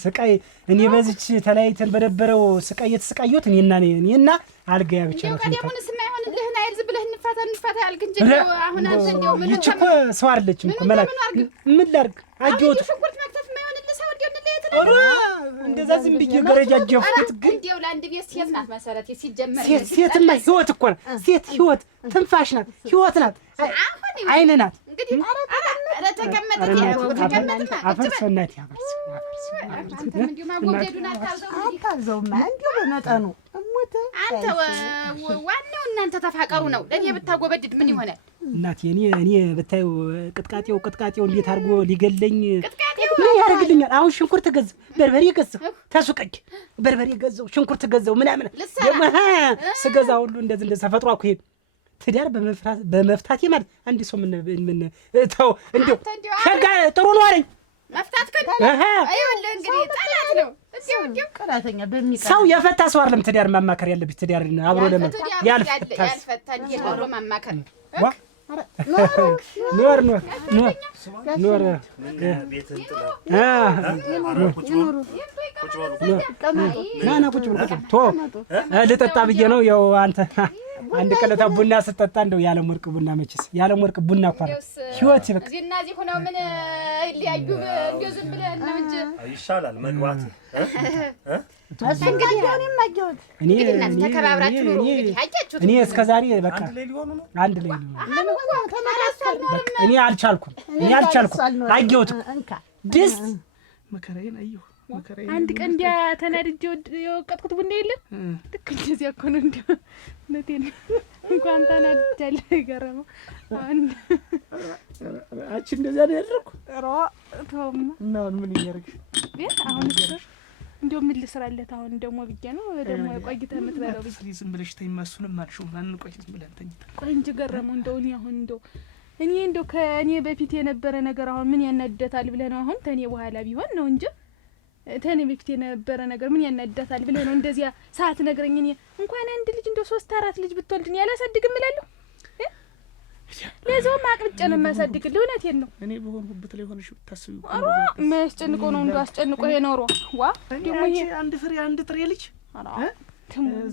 ስቃይ እኔ በዚች ተለያይተን በነበረው ስቃይ የተሰቃየሁት እኔና አልጋያ ብቻ ነው። ቀደሙንስ የማይሆንልህን አይል ዝም ብለህ እንፋታ ያልክ እንጂ አሁን አንተ እንደው ምን ይህች እኮ ሰው አይደለችም እኮ መላክ ምን ላድርግ አየሁት ሽንኩርት መክተፍ የማይሆንልህ ሰው እንደው እንለያየት ነው እንደዛ ዝም ብዬ ገረጃጀፍኩት። ግን እንደው ለአንድ ቤት ሴት ናት መሰረት ሲጀመር ሴትማ ህይወት እኮ ናት። ሴት ህይወት ትንፋሽ ናት፣ ህይወት ናት፣ አይን ናት። እንግዲህ ኧረ ተቀመጥ አፈርስ እናቴ አፈርስ እንዲሁ ማጎብደዱን አታብዘውማ እንዲሁ በመጠኑ እሞተ አንተ ዋናው እናንተ ተፋቀሩ ነው። ለእኔ ብታጎበድድ ምን ይሆናል እናቴ? እኔ ብታዩ ቅጥቃጤው እንዴት አድርጎ ሊገለኝ ምን ያደርግልኛል? አሁን ሽንኩርት ገዛሁ፣ በርበሬ ገዛሁ፣ ተሱቀኝ በርበሬ ገዛሁ፣ ሽንኩርት ገዛሁ ምናምን ደግሞ ስገዛ ሁሉ እንደዚህ ተፈጥሮ እኮ ይሄ ትዳር በመፍታቴ ማለት አንድ ሰው ምን ተው እንደው ሸጋ ጥሩ ነው አለኝ መፍታት ከደ አይወልህ እንግዲህ ጠላት ነው እዚሁ ቀላተኛ በሚቀር ሰው የፈታ ሰው አይደለም ትዳር ማማከር ያለብሽ። ትዳር አብሮ ለምን ያልፈታ እንዲያብሮ ማማከር ኖር ናና ቁጭ ብሎ ቶ ልጠጣ ብዬ ነው። ያው አንተ አንድ ቀለታ ቡና ስጠጣ እንደው ያለ ወርቅ ቡና መችስ ያለ ወርቅ ቡና እኮ ህይወት ይበቃ። እዚህና እዚህ ሆነው ምን ሊያዩ እንደው ዝም ብለህ ነው እንጂ ይሻላል መግባት እኔ ተከባብራችሁ ኑሩ። እኔ እስከ ዛሬ በቃ አንድ ላይ ነው። እኔ አልቻልኩም አየሁት ደስ መከራዬን አየሁ። አንድ ቀን እንዲያ ተናድጄ የወቀጥኩት ቡና የለም ልክ እንደዚያ እኮ ነው። እንዲያው እውነቴን እንኳን ተናድጃለሁ። ይገርመው አንቺ እንደዚያ ነው ያደረኩ። ተውማ እና ምን እያደረግሽ አሁን እንደው ምን ልስራለት አሁን ደግሞ ብዬሽ ነው ደግሞ ቆይተህ የምትበላው ብዬሽ ዝም ብለሽ ተይማ። እሱንም አልሽው ማን ቆይ ዝም ብለን ተኝታ ቆይ እንጂ ገረመው። እንደው እኔ አሁን እንደው ከእኔ በፊት የነበረ ነገር አሁን ምን ያናደታል ብለህ ነው? አሁን ተኔ በኋላ ቢሆን ነው እንጂ ተኔ በፊት የነበረ ነገር ምን ያናደታል ብለህ ነው እንደዚያ ሰዓት ነግረኝ። እኔ እንኳን አንድ ልጅ እንደው 3-4 ልጅ ብትወልድ ያላሳድግም እላለሁ። ለዛውም አቅብጬ ነው የማሳድግልህ። እውነቴን ነው። እኔ በሆንኩበት ላይ ሆነሽ ብታስቢው የሚያስጨንቀው ነው እንደው አስጨንቆ የኖሮ ዋ ደግሞ ይሄ አንድ ፍሬ አንድ ጥሬ ልጅ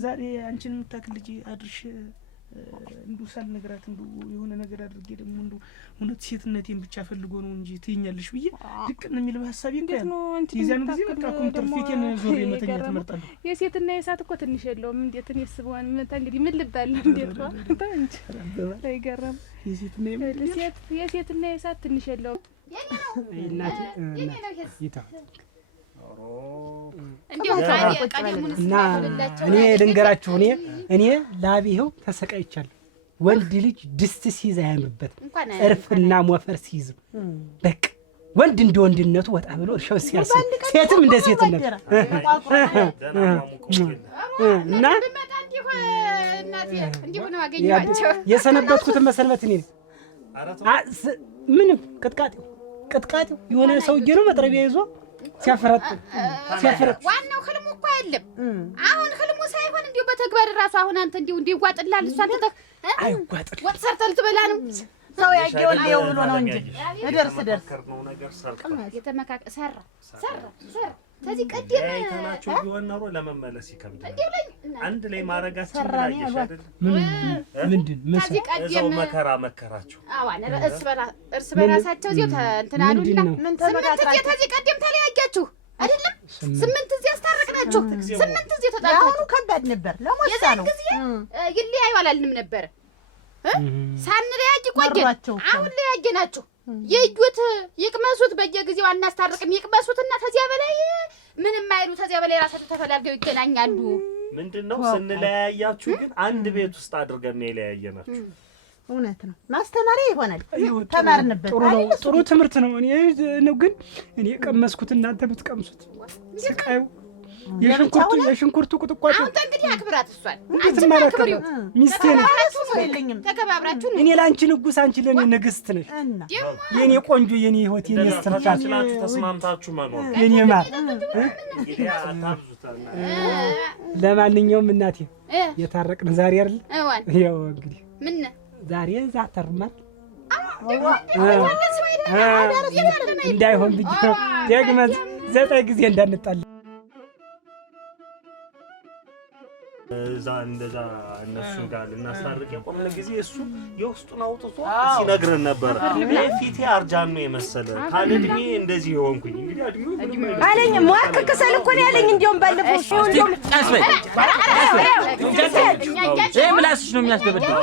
ዛሬ አንቺን የምታክል ልጅ አድርሽ እንዱ ሳልነግራት እንዱ የሆነ ነገር አድርጌ ደግሞ እንዱ እውነት ሴትነቴን ብቻ ፈልጎ ነው እንጂ ትይኛለሽ ብዬ ድቅን የሚል በሐሳቤ እንኳን ይዛን ጊዜ በቃ ኮምፒውተር ፊቴን ዞር የመተኛ ተመርጣለሁ። የሴትና የሳት እኮ ትንሽ የለውም። እንዴት እኔ ስብሆን እንግዲህ ምን ልባል እንዴት ነው እንጂ አይገርም። የሴትና የሳት ትንሽ የለውም። እናቴ ይታ እና እኔ ልንገራችሁ እኔ ላቤ ይኸው ተሰቃይቻለሁ። ወንድ ልጅ ድስት ሲይዝ አያምርበትም፣ እርፍና ሞፈር ሲይዝ በቃ ወንድ እንደ ወንድነቱ ወጣ ብሎ እርሻው ሲያርስ፣ ሴትም እንደ ሴትነት እና የሰነበትኩትን መሰንበት እኔ ምንም ቅጥቃጤው የሆነ ሰውዬ ነው መጥረቢያ ይዞ ሲያፈረጥ ዋናው ህልሙ እኮ አይደለም። አሁን ህልሙ ሳይሆን እንዲሁ በተግባር ራሱ አሁን አንተ እንዲሁ ይዋጥልሃል። እሷን ተተህ አይዋጥል ወጥ ሰርተህ ልትበላ ነው። ሰው ያየውን ነው ብሎ ነው እንጂ እደርስ የተመካከ ሰራ ከዚህ ቀደም አይተናቸው ቢሆን ኖሮ ለመመለስ ይከብዳል። አንድ ላይ ማረጋችን ላይ አይደል? ምንድን ከዚህ ቀደም መከራቸው አዋን እርስ በራሳቸው እዚሁ እንትን አሉና ምን ተመካከራችሁ? ከዚህ ቀደም ተለያያችሁ አይደለም? 8 እዚህ አስታረቅናችሁ። 8 እዚህ ተጣጣሉ። ከባድ ነበር። ለሞሳ ነው ይለያዩ አላልንም ነበር። ሳንለያይ ቆየን። አሁን ለያየናችሁ። የዩት ይቅመሱት፣ በየጊዜው አናስታርቅም። ይቅመሱትና ከዚያ በላይ ምንም አይሉ። ከዚያ በላይ ራሳቸው ተፈላልገው ይገናኛሉ። ምንድነው ስንለያያችሁ ግን አንድ ቤት ውስጥ አድርገን ነው የለያየናችሁ። እውነት ነው። ማስተማሪያ ይሆናል። ተማርንበት። ጥሩ ትምህርት ነው። እኔ ነው ግን እኔ ቀመስኩት፣ እናንተ ብትቀምሱት ስቃዩ የሽንኩርቱ ቁጥቋጦ። አሁን እንግዲህ አክብራት እሷን። እንዴት ማለከብ ሚስቴ ነሽ። ተከባብራችሁ እኔ ላንቺ ንጉስ፣ አንቺ ለኔ ንግስት ነሽ። የኔ ቆንጆ፣ የኔ ህይወት፣ የኔ ስትፋት ተስማምታችሁ መኖር የኔ ማር። ለማንኛውም እናቴ የታረቅን ዛሬ አይደል? ያው እንግዲህ ምን ዛሬ ዛተርማል እንዳይሆን ብዬ ደግመን 9 ጊዜ እንዳንጣል እንደዛ እነሱ ጋር ልናስታርቅ የቆመን ጊዜ እሱ የውስጡን አውጥቶ ሲነግረን ነበር። ፊቴ አርጃኖ የመሰለ ካለድሜ እንደዚህ የሆንኩኝ እንግዲህ አለኝ። ሟክ ከሰል እኮ ነው ያለኝ። እንዲያውም ባለፈው ምላስሽ ነው የሚያስደበድበው።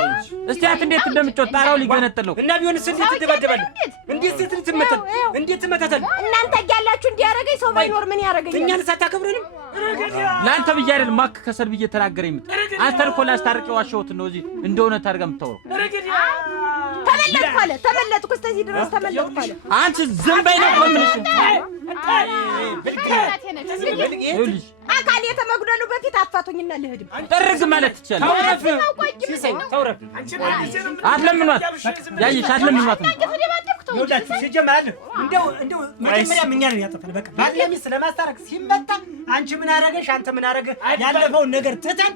እስቲ አት እንዴት እንደምትወጣ ጣራው ሊገነጥለው እና ቢሆንስ እንዴት ትደበደባለህ? እንዴት ትመታል? እንዴት ትመታታል? እናንተ ያላችሁ እንዲያረገኝ ሰው ባይኖር ምን ያረገኝ? እኛን ሳታከብረንም ለአንተ ብዬ አይደል ማክ ከሰል ብዬ ተናገረኝ። አንተን እኮ ላስታርቅ ዋሸሁት ነው እዚህ እንደሆነ ታርጋ የምታወራው። ተመለጥኩ አለ ተመለጥኩ፣ እስከዚህ ድረስ ተመለጥኩ አለ። አንቺ ዝም በይ ነው ምንሽ አካል የተመጉደሉ በፊት አፋቶኝና ልሄድም ጠርግ ማለት ትችላለህ። ተውረፍ አትለምኗት፣ ያይሽ አትለምኗት ነው ይወዳችሁ ሲጀመር እንደው መጀመሪያ ምን ያለው ያጠፋል። በቃ ባለሚስ ስለማስታረቅ ሲመጣ አንቺ ምን አረገሽ አንተ ምን አረገ ያለፈውን ነገር ትተን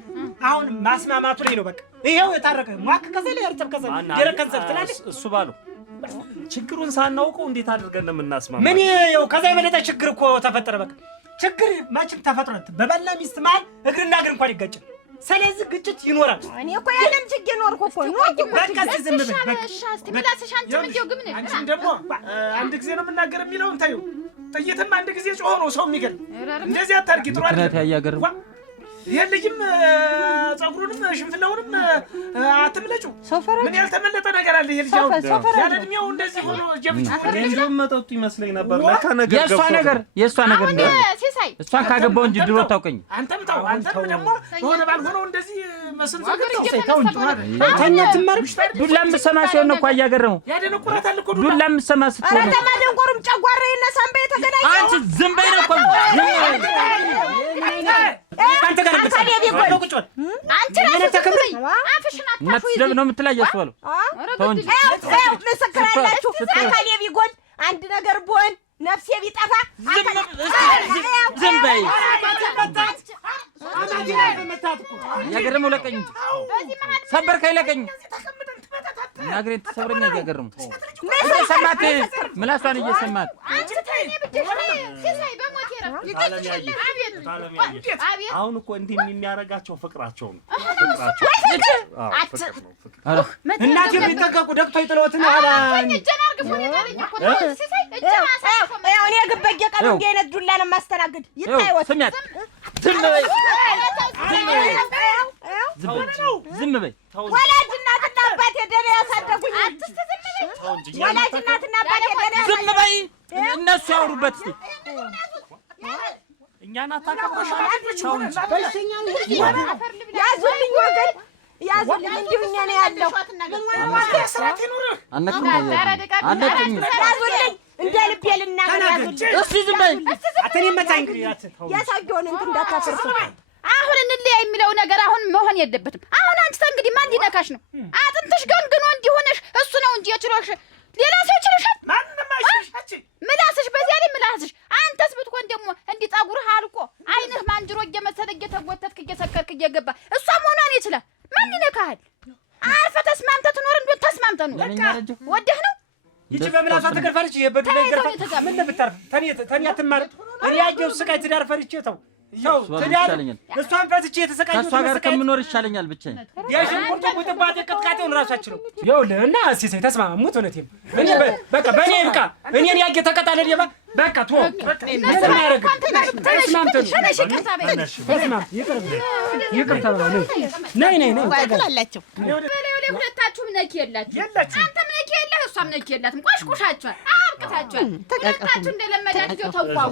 አሁን ማስማማቱ ላይ ነው። በቃ ይሄው የታረቀ ሟክ ከሰለ ያርተብ ከሰለ ደረከንሰል ትላለች። እሱ ባለው ችግሩን ሳናውቀው እንዴት አድርገን ነው የምናስማማው? ምን ይኸው ከዛ የበለጠ ችግር እኮ ተፈጠረ። በቃ ችግር ማችም ተፈጥሯል። በባልና ሚስት መሀል እግርና እግር እንኳን ይጋጫል። ስለዚህ ግጭት ይኖራል። እኔ እኮ ያለን ችግር ኖርኩ እኮ በቃ ዝም በል በቃ። እስቲ ምላስሽ አንቺ ምን ይው ግምን አንቺም ደግሞ አንድ ጊዜ ነው የምናገር የሚለውን ታዩ። ጥይትም አንድ ጊዜ ጮሆ ነው ሰው የሚገል። እንደዚህ አታርጊ። ጥሩ አይደለም። ይሄን ልጅም ጸጉሩንም ሽንፍላውንም አትምለጩ። ምን ያልተመለጠ ነገር አለ? ይሄ ልጅ አሁን ያለ እድሜው እንደዚህ ሆኖ ጀብጭ እንደውም መጠጡ ይመስለኝ ነበር። ለካ ነገር የእሷ ነገር ነው። እሷን ካገባው እንጂ ድሮ ታውቀኝ። አንተም ተው። አንተም ደግሞ ሆነ ባልሆነው እንደዚህ መስንዘር ተው እንጂ ተኛ ትማርብሽ። ዱላ የምትሰማ ሲሆን ነው እኮ እያገረመው። ያደነቁራታል እኮ ዱላ የምትሰማ ስትሆን ኧረ ተማደንቆርም ጨጓራ ይነሳን በተገናኘ አንቺ ዝም በይ ነው እኮ አንተ ጋር ቁጭ በል። አንቺ ራስህ ተከብረኝ አፍሽን አታፉ ይዘብ ነው የምትላየው አስባለሁ። ተው እንጂ ምስክር አላችሁ። አካሌ ቢጎል አንድ ነገር ብሆን ነፍሴ ቢጠፋ ዝም በይ። ያገረመው ለቀኝ እንጂ ሰበርከኝ ለቀኝ ናግሬት ተሰብረኛ እያገረሙ እየሰማት ምላሷን እየሰማት አሁን እኮ እንዲህ የሚያረጋቸው ፍቅራቸው ነው። እናቴ ቢጠቀቁ ደቅቶ ይጥለውት ነው አላ እኔ ግበየ ቀን እንዲህ አይነት ዱላ ነው የማስተናግድ። ይታይወት ስሚያት ዝም በይ። ወላጅ እናትና አባቴ ደህና ያሳደጉኝ። ወላጅ እናትና አባቴ ደህና ዝም በይ። እነሱ ያወሩበት እስኪ እኛን አታከብረሻል። ያዙልኝ ወገን ያዙልኝ። እንዲሁ እኛ ነው ያለው። ያዙልኝ እንደ ልቤ ልናገር። ያዙልኝ እስኪ ዝም በይ። ያሳየውን እንትን እንዳታፈርሱ። አሁን እንለያ የሚለው ነገር አሁን መሆን የለበትም። አሁን አንቺ እንግዲህ ማን ሊነካሽ ነው? አጥንትሽ ገንግኖ እንዲሆነሽ እሱ ነው እንጂ የችሎሽ ሌላ ሰው ይችልሻል። ማንንም አይሽሽ። ምላስሽ በዚያ ላይ ምላስሽ። አንተስ ብትሆን ደግሞ እንዲህ ጸጉርህ አልቆ አይንህ ማንጅሮ እየመሰለ እየተጎተትክ እየሰከርክ እየገባ እሷ መሆኗን ይችላል። ማን ይነካሃል? አርፈህ ተስማምተህ ትኖር እንደሆነ ተስማምተህ ነው። ወደህ ነው ይቺ በምላሷ ተገርፋለች። ይሄ በዱላ ይገርፋል። ምን ለብታርፍ ተኔ አትማር። እኔ ያየው ስቃይ ትዳር ፈርቼ ተው ያው ትዳር እሷን ፈትቼ የተሰቃየው ከእሷ ጋር ከምኖር ይሻለኛል ብቻዬን። የሽንኩርቱ ቁጥባጤ ቅጥቃጤውን ራሳችን ነው ይኸውልህ። እና ሲሳይ ተስማሙት። እውነቴን እኔ በቃ በእኔ ይብቃ። እኔን ያየ ተቀጣለ ደባ በቃ ቶ ምን ማረግ ተስማምተን ይቅርታ ነይ ታላላችሁ። ሁለታችሁም ነኪ የላችሁ። አንተም ነኪ የለህ፣ እሷም ነኪ የላትም። ቆሽቆሻችኋል፣ አብቅታችኋል። ሁለታችሁ እንደለመዳችሁ ተዋው።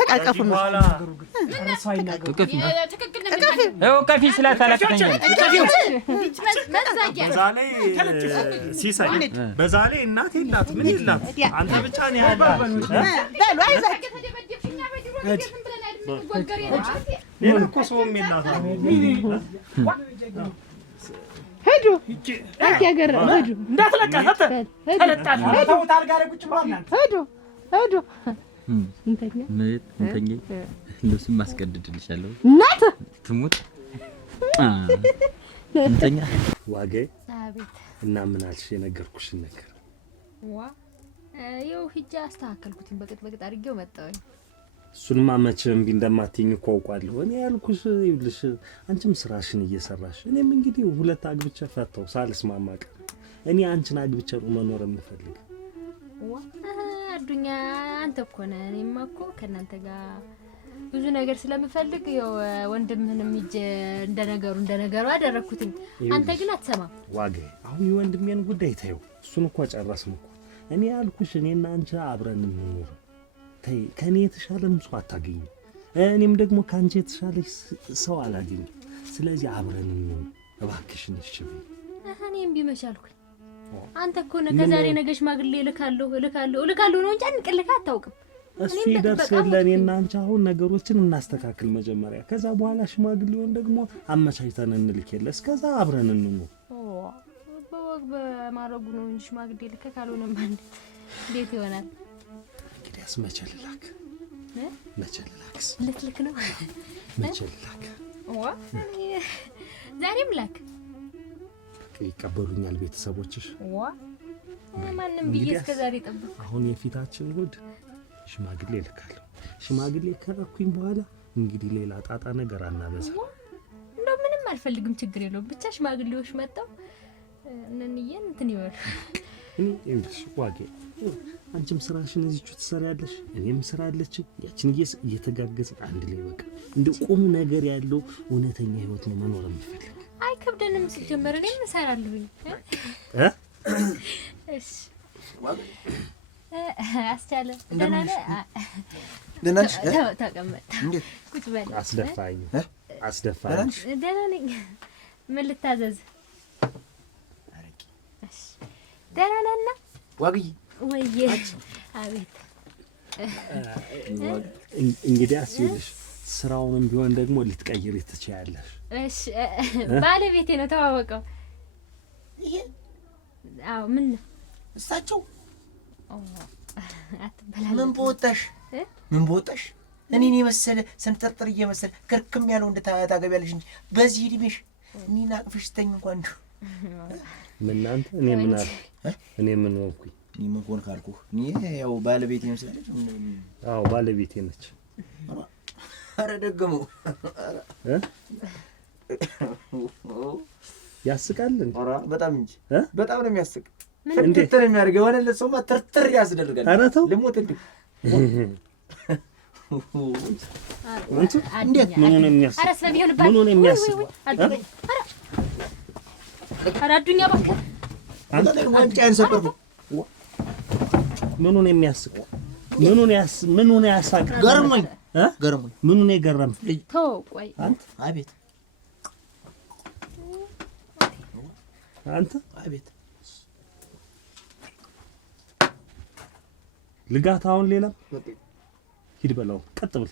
ተቃቀፉ በኋላ ቀፊ ስላታላቅተኛል ሲሳይ በዛ ላይ እናት የላት ምን የላት አንተ ብቻ ነው ያለ። ሌላ እኮ ሰውም የላት። ሂዱ አትያገር ሂዱ እንዳትለቃት ተለጣት ተውት። አልጋ ላይ ቁጭ ብሏል። ሂዱ እንተኛ ልብስም አስቀድድልሻለሁ። እናት ትሙት እንተኛ ዋጌ እና ምን አልሽ? የነገርኩሽን ነገር ይኸው ሂጅ አስተካከልኩትኝ። በቅጥ አድርጌው መጣሁኝ። እሱንማ መቼም እምቢ እንደማትይኝ እኮ አውቃለሁ። እኔ ያልኩሽ ይኸውልሽ፣ አንቺም ስራሽን እየሰራሽ እኔም እንግዲህ ሁለት አግብቼ ፈታው ሳልስማማ ቀር። እኔ አንቺን አግብቼ ነው መኖር የምፈልግ። አዱኛ አንተ እኮ ነህ። እኔማ እኮ ከእናንተ ጋር ብዙ ነገር ስለምፈልግ ያው ወንድምህንም ሂጅ እንደነገሩ አደረኩትኝ። አንተ ግን አትሰማም። ዋጌ አሁን የወንድሜን ጉዳይ ታየው። እሱን እኮ ጨረስን እኮ። እኔ ያልኩሽ እኔና አንቺ አብረን እንኖር። ተይ ከኔ የተሻለም ሰው አታገኙ፣ እኔም ደግሞ ካንቺ የተሻለ ሰው አላገኝም። ስለዚህ አብረን እንኖር እባክሽን። እሺ እኔም ቢመቻልኩኝ። አንተ እኮ ነገ ዛሬ ነገ ሽማግሌ እልካለሁ ነው እንጂ አንቅልካ አታውቅም። እሱ ይደርስ ለኔና አንቺ አሁን ነገሮችን እናስተካክል መጀመሪያ። ከዛ በኋላ ሽማግሌውን ደግሞ አመቻችተን እንልከለ። እስከዛ አብረን እንኖር። በወግ በማረጉ ነው እንጂ ሽማግሌ ልከ ካልሆነ ማለት እንዴት ይሆናል? እንግዲያስ መቼ ልላክ? ልትልክ ነው? መቼ ልላክ? ዛሬም ላክ። ይቀበሉኛል ቤተሰቦችሽ? ማንም ብዬ እስከ ዛሬ ጠብቅ። አሁን የፊታችን እሑድ ሽማግሌ ልካለሁ። ሽማግሌ ከላኩኝ በኋላ እንግዲህ ሌላ ጣጣ ነገር አናበዛ። እንደው ምን አልፈልግም፣ ችግር የለውም። ብቻ ሽማግሌዎች መጣው እነንየን እንትን ይበሉ። እኔ እንግዲህ ዋጌ አንቺም ስራሽን እዚቹ ትሰሪያለሽ፣ እኔም ስራ አለች። ያችን እየተጋገዝን አንድ ላይ በቃ እንደ ቁም ነገር ያለው እውነተኛ ህይወት ነው መኖር የምፈልግ። አይ ከብደንም ሲጀመር እኔም እሰራለሁኝ። እሺ አስቻለ ደህና ነህ? ደህና ነሽ? ተቀመጥ። እንዴት ቁጭ በል። አስደፋኝ። ደህና ነኝ። ምን ልታዘዝ? እሺ ደህና ነህና? ዋግዬ ወይዬ አቤት። እንግዲህ አስይልሽ ስራውንም ቢሆን ደግሞ ልትቀይሪ ትችያለሽ። እሺ ባለቤቴ ነው፣ ተዋወቀው። ይሄ አዎ ምን ነው እሳቸው አትበላል። ምን በወጣሽ እኔን የመሰለ ሰንጠርጥር እየመሰለ ክርክም ያለው ታገቢያለሽ እንጂ በዚህ እድሜሽ እኔን አቅፈሽ ስተኝ እንኳን እንደው ምን አንተ እኔ ምን አልኩ? እኔ ምን ሆንኩኝ? እኔ ምን ሆን ካልኩህ እኔ ያው ባለቤቴ መስላለች። አዎ ባለቤቴ ነች። ኧረ ደግመው ያስቃል። ኧረ በጣም እንጂ በጣም ነው የሚያስቅ። እንዴት ነው የሚያደርገው? የሆነ ለሰውማ ትርትር ያስደርጋል። ኧረ ተው ልሞትልህ። እንዴት ምን ነው የሚያስቅ? ኧረ ስለሚሆንባት ምን ነው የሚያስቅ? ኧረ አዱኛ እባክህ አንተ ዋንጫን ሰበርኩ። ምን ነው የሚያስቅ? ምን ነው ያሳቅ? ገርሞኝ ምን ነው የገረም? ተው ቆይ አንተ አቤት አንተ አቤት ልጋት አሁን ሌላ ሂድ በለው፣ ቀጥ ብል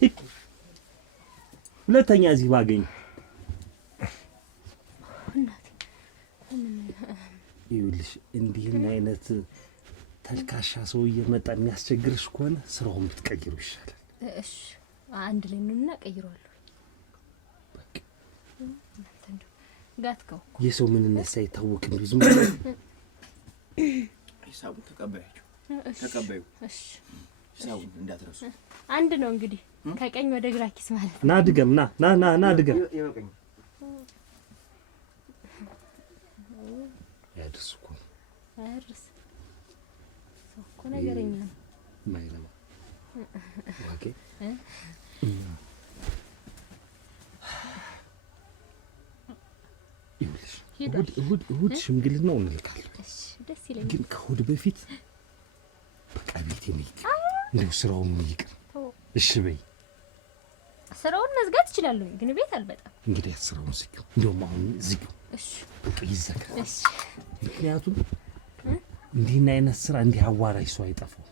ሂድ። ሁለተኛ እዚህ ባገኝ ይኸውልሽ እንዲህን አይነት ተልካሻ ሰው እየመጣ የሚያስቸግርሽ ከሆነ ስራውን ብትቀይሩ ይሻላል። እሺ አንድ ላይ ነውና ቀይሯለሁ። በቃ ጋትከው የሰው ምንነት ሳይታወቅ ነው ዝም ብሎ ሂሳቡን ተቀበዩ። እሺ ሂሳቡን እንዳትረሱ። አንድ ነው እንግዲህ ከቀኝ ወደ ግራ ኪስ ማለት ና ድገም፣ ና ድገም። ይበቃኝ። ያድርስ እኮ አርስ እኮ ነገረኛ ነው ማይለማ ዋጌ እሑድ ሽምግልናው እንልካለን። እሺ ደስ ይለኛል። ግን ከእሑድ በፊት በቃ ቤቴ ነይት እንደው ስራውን ይቅር። እሺ በይ። ስራውን መዝጋት እችላለሁ ግን ቤት አልበጣም። እንግዲህ ስራውን ዝጊው፣ እንደውም አሁን ዝጊው። እሺ በቃ ይዘጋ። እሺ ምክንያቱም እንዲህን አይነት ስራ እንዲህ አዋራጅ ሰው አይጠፋው።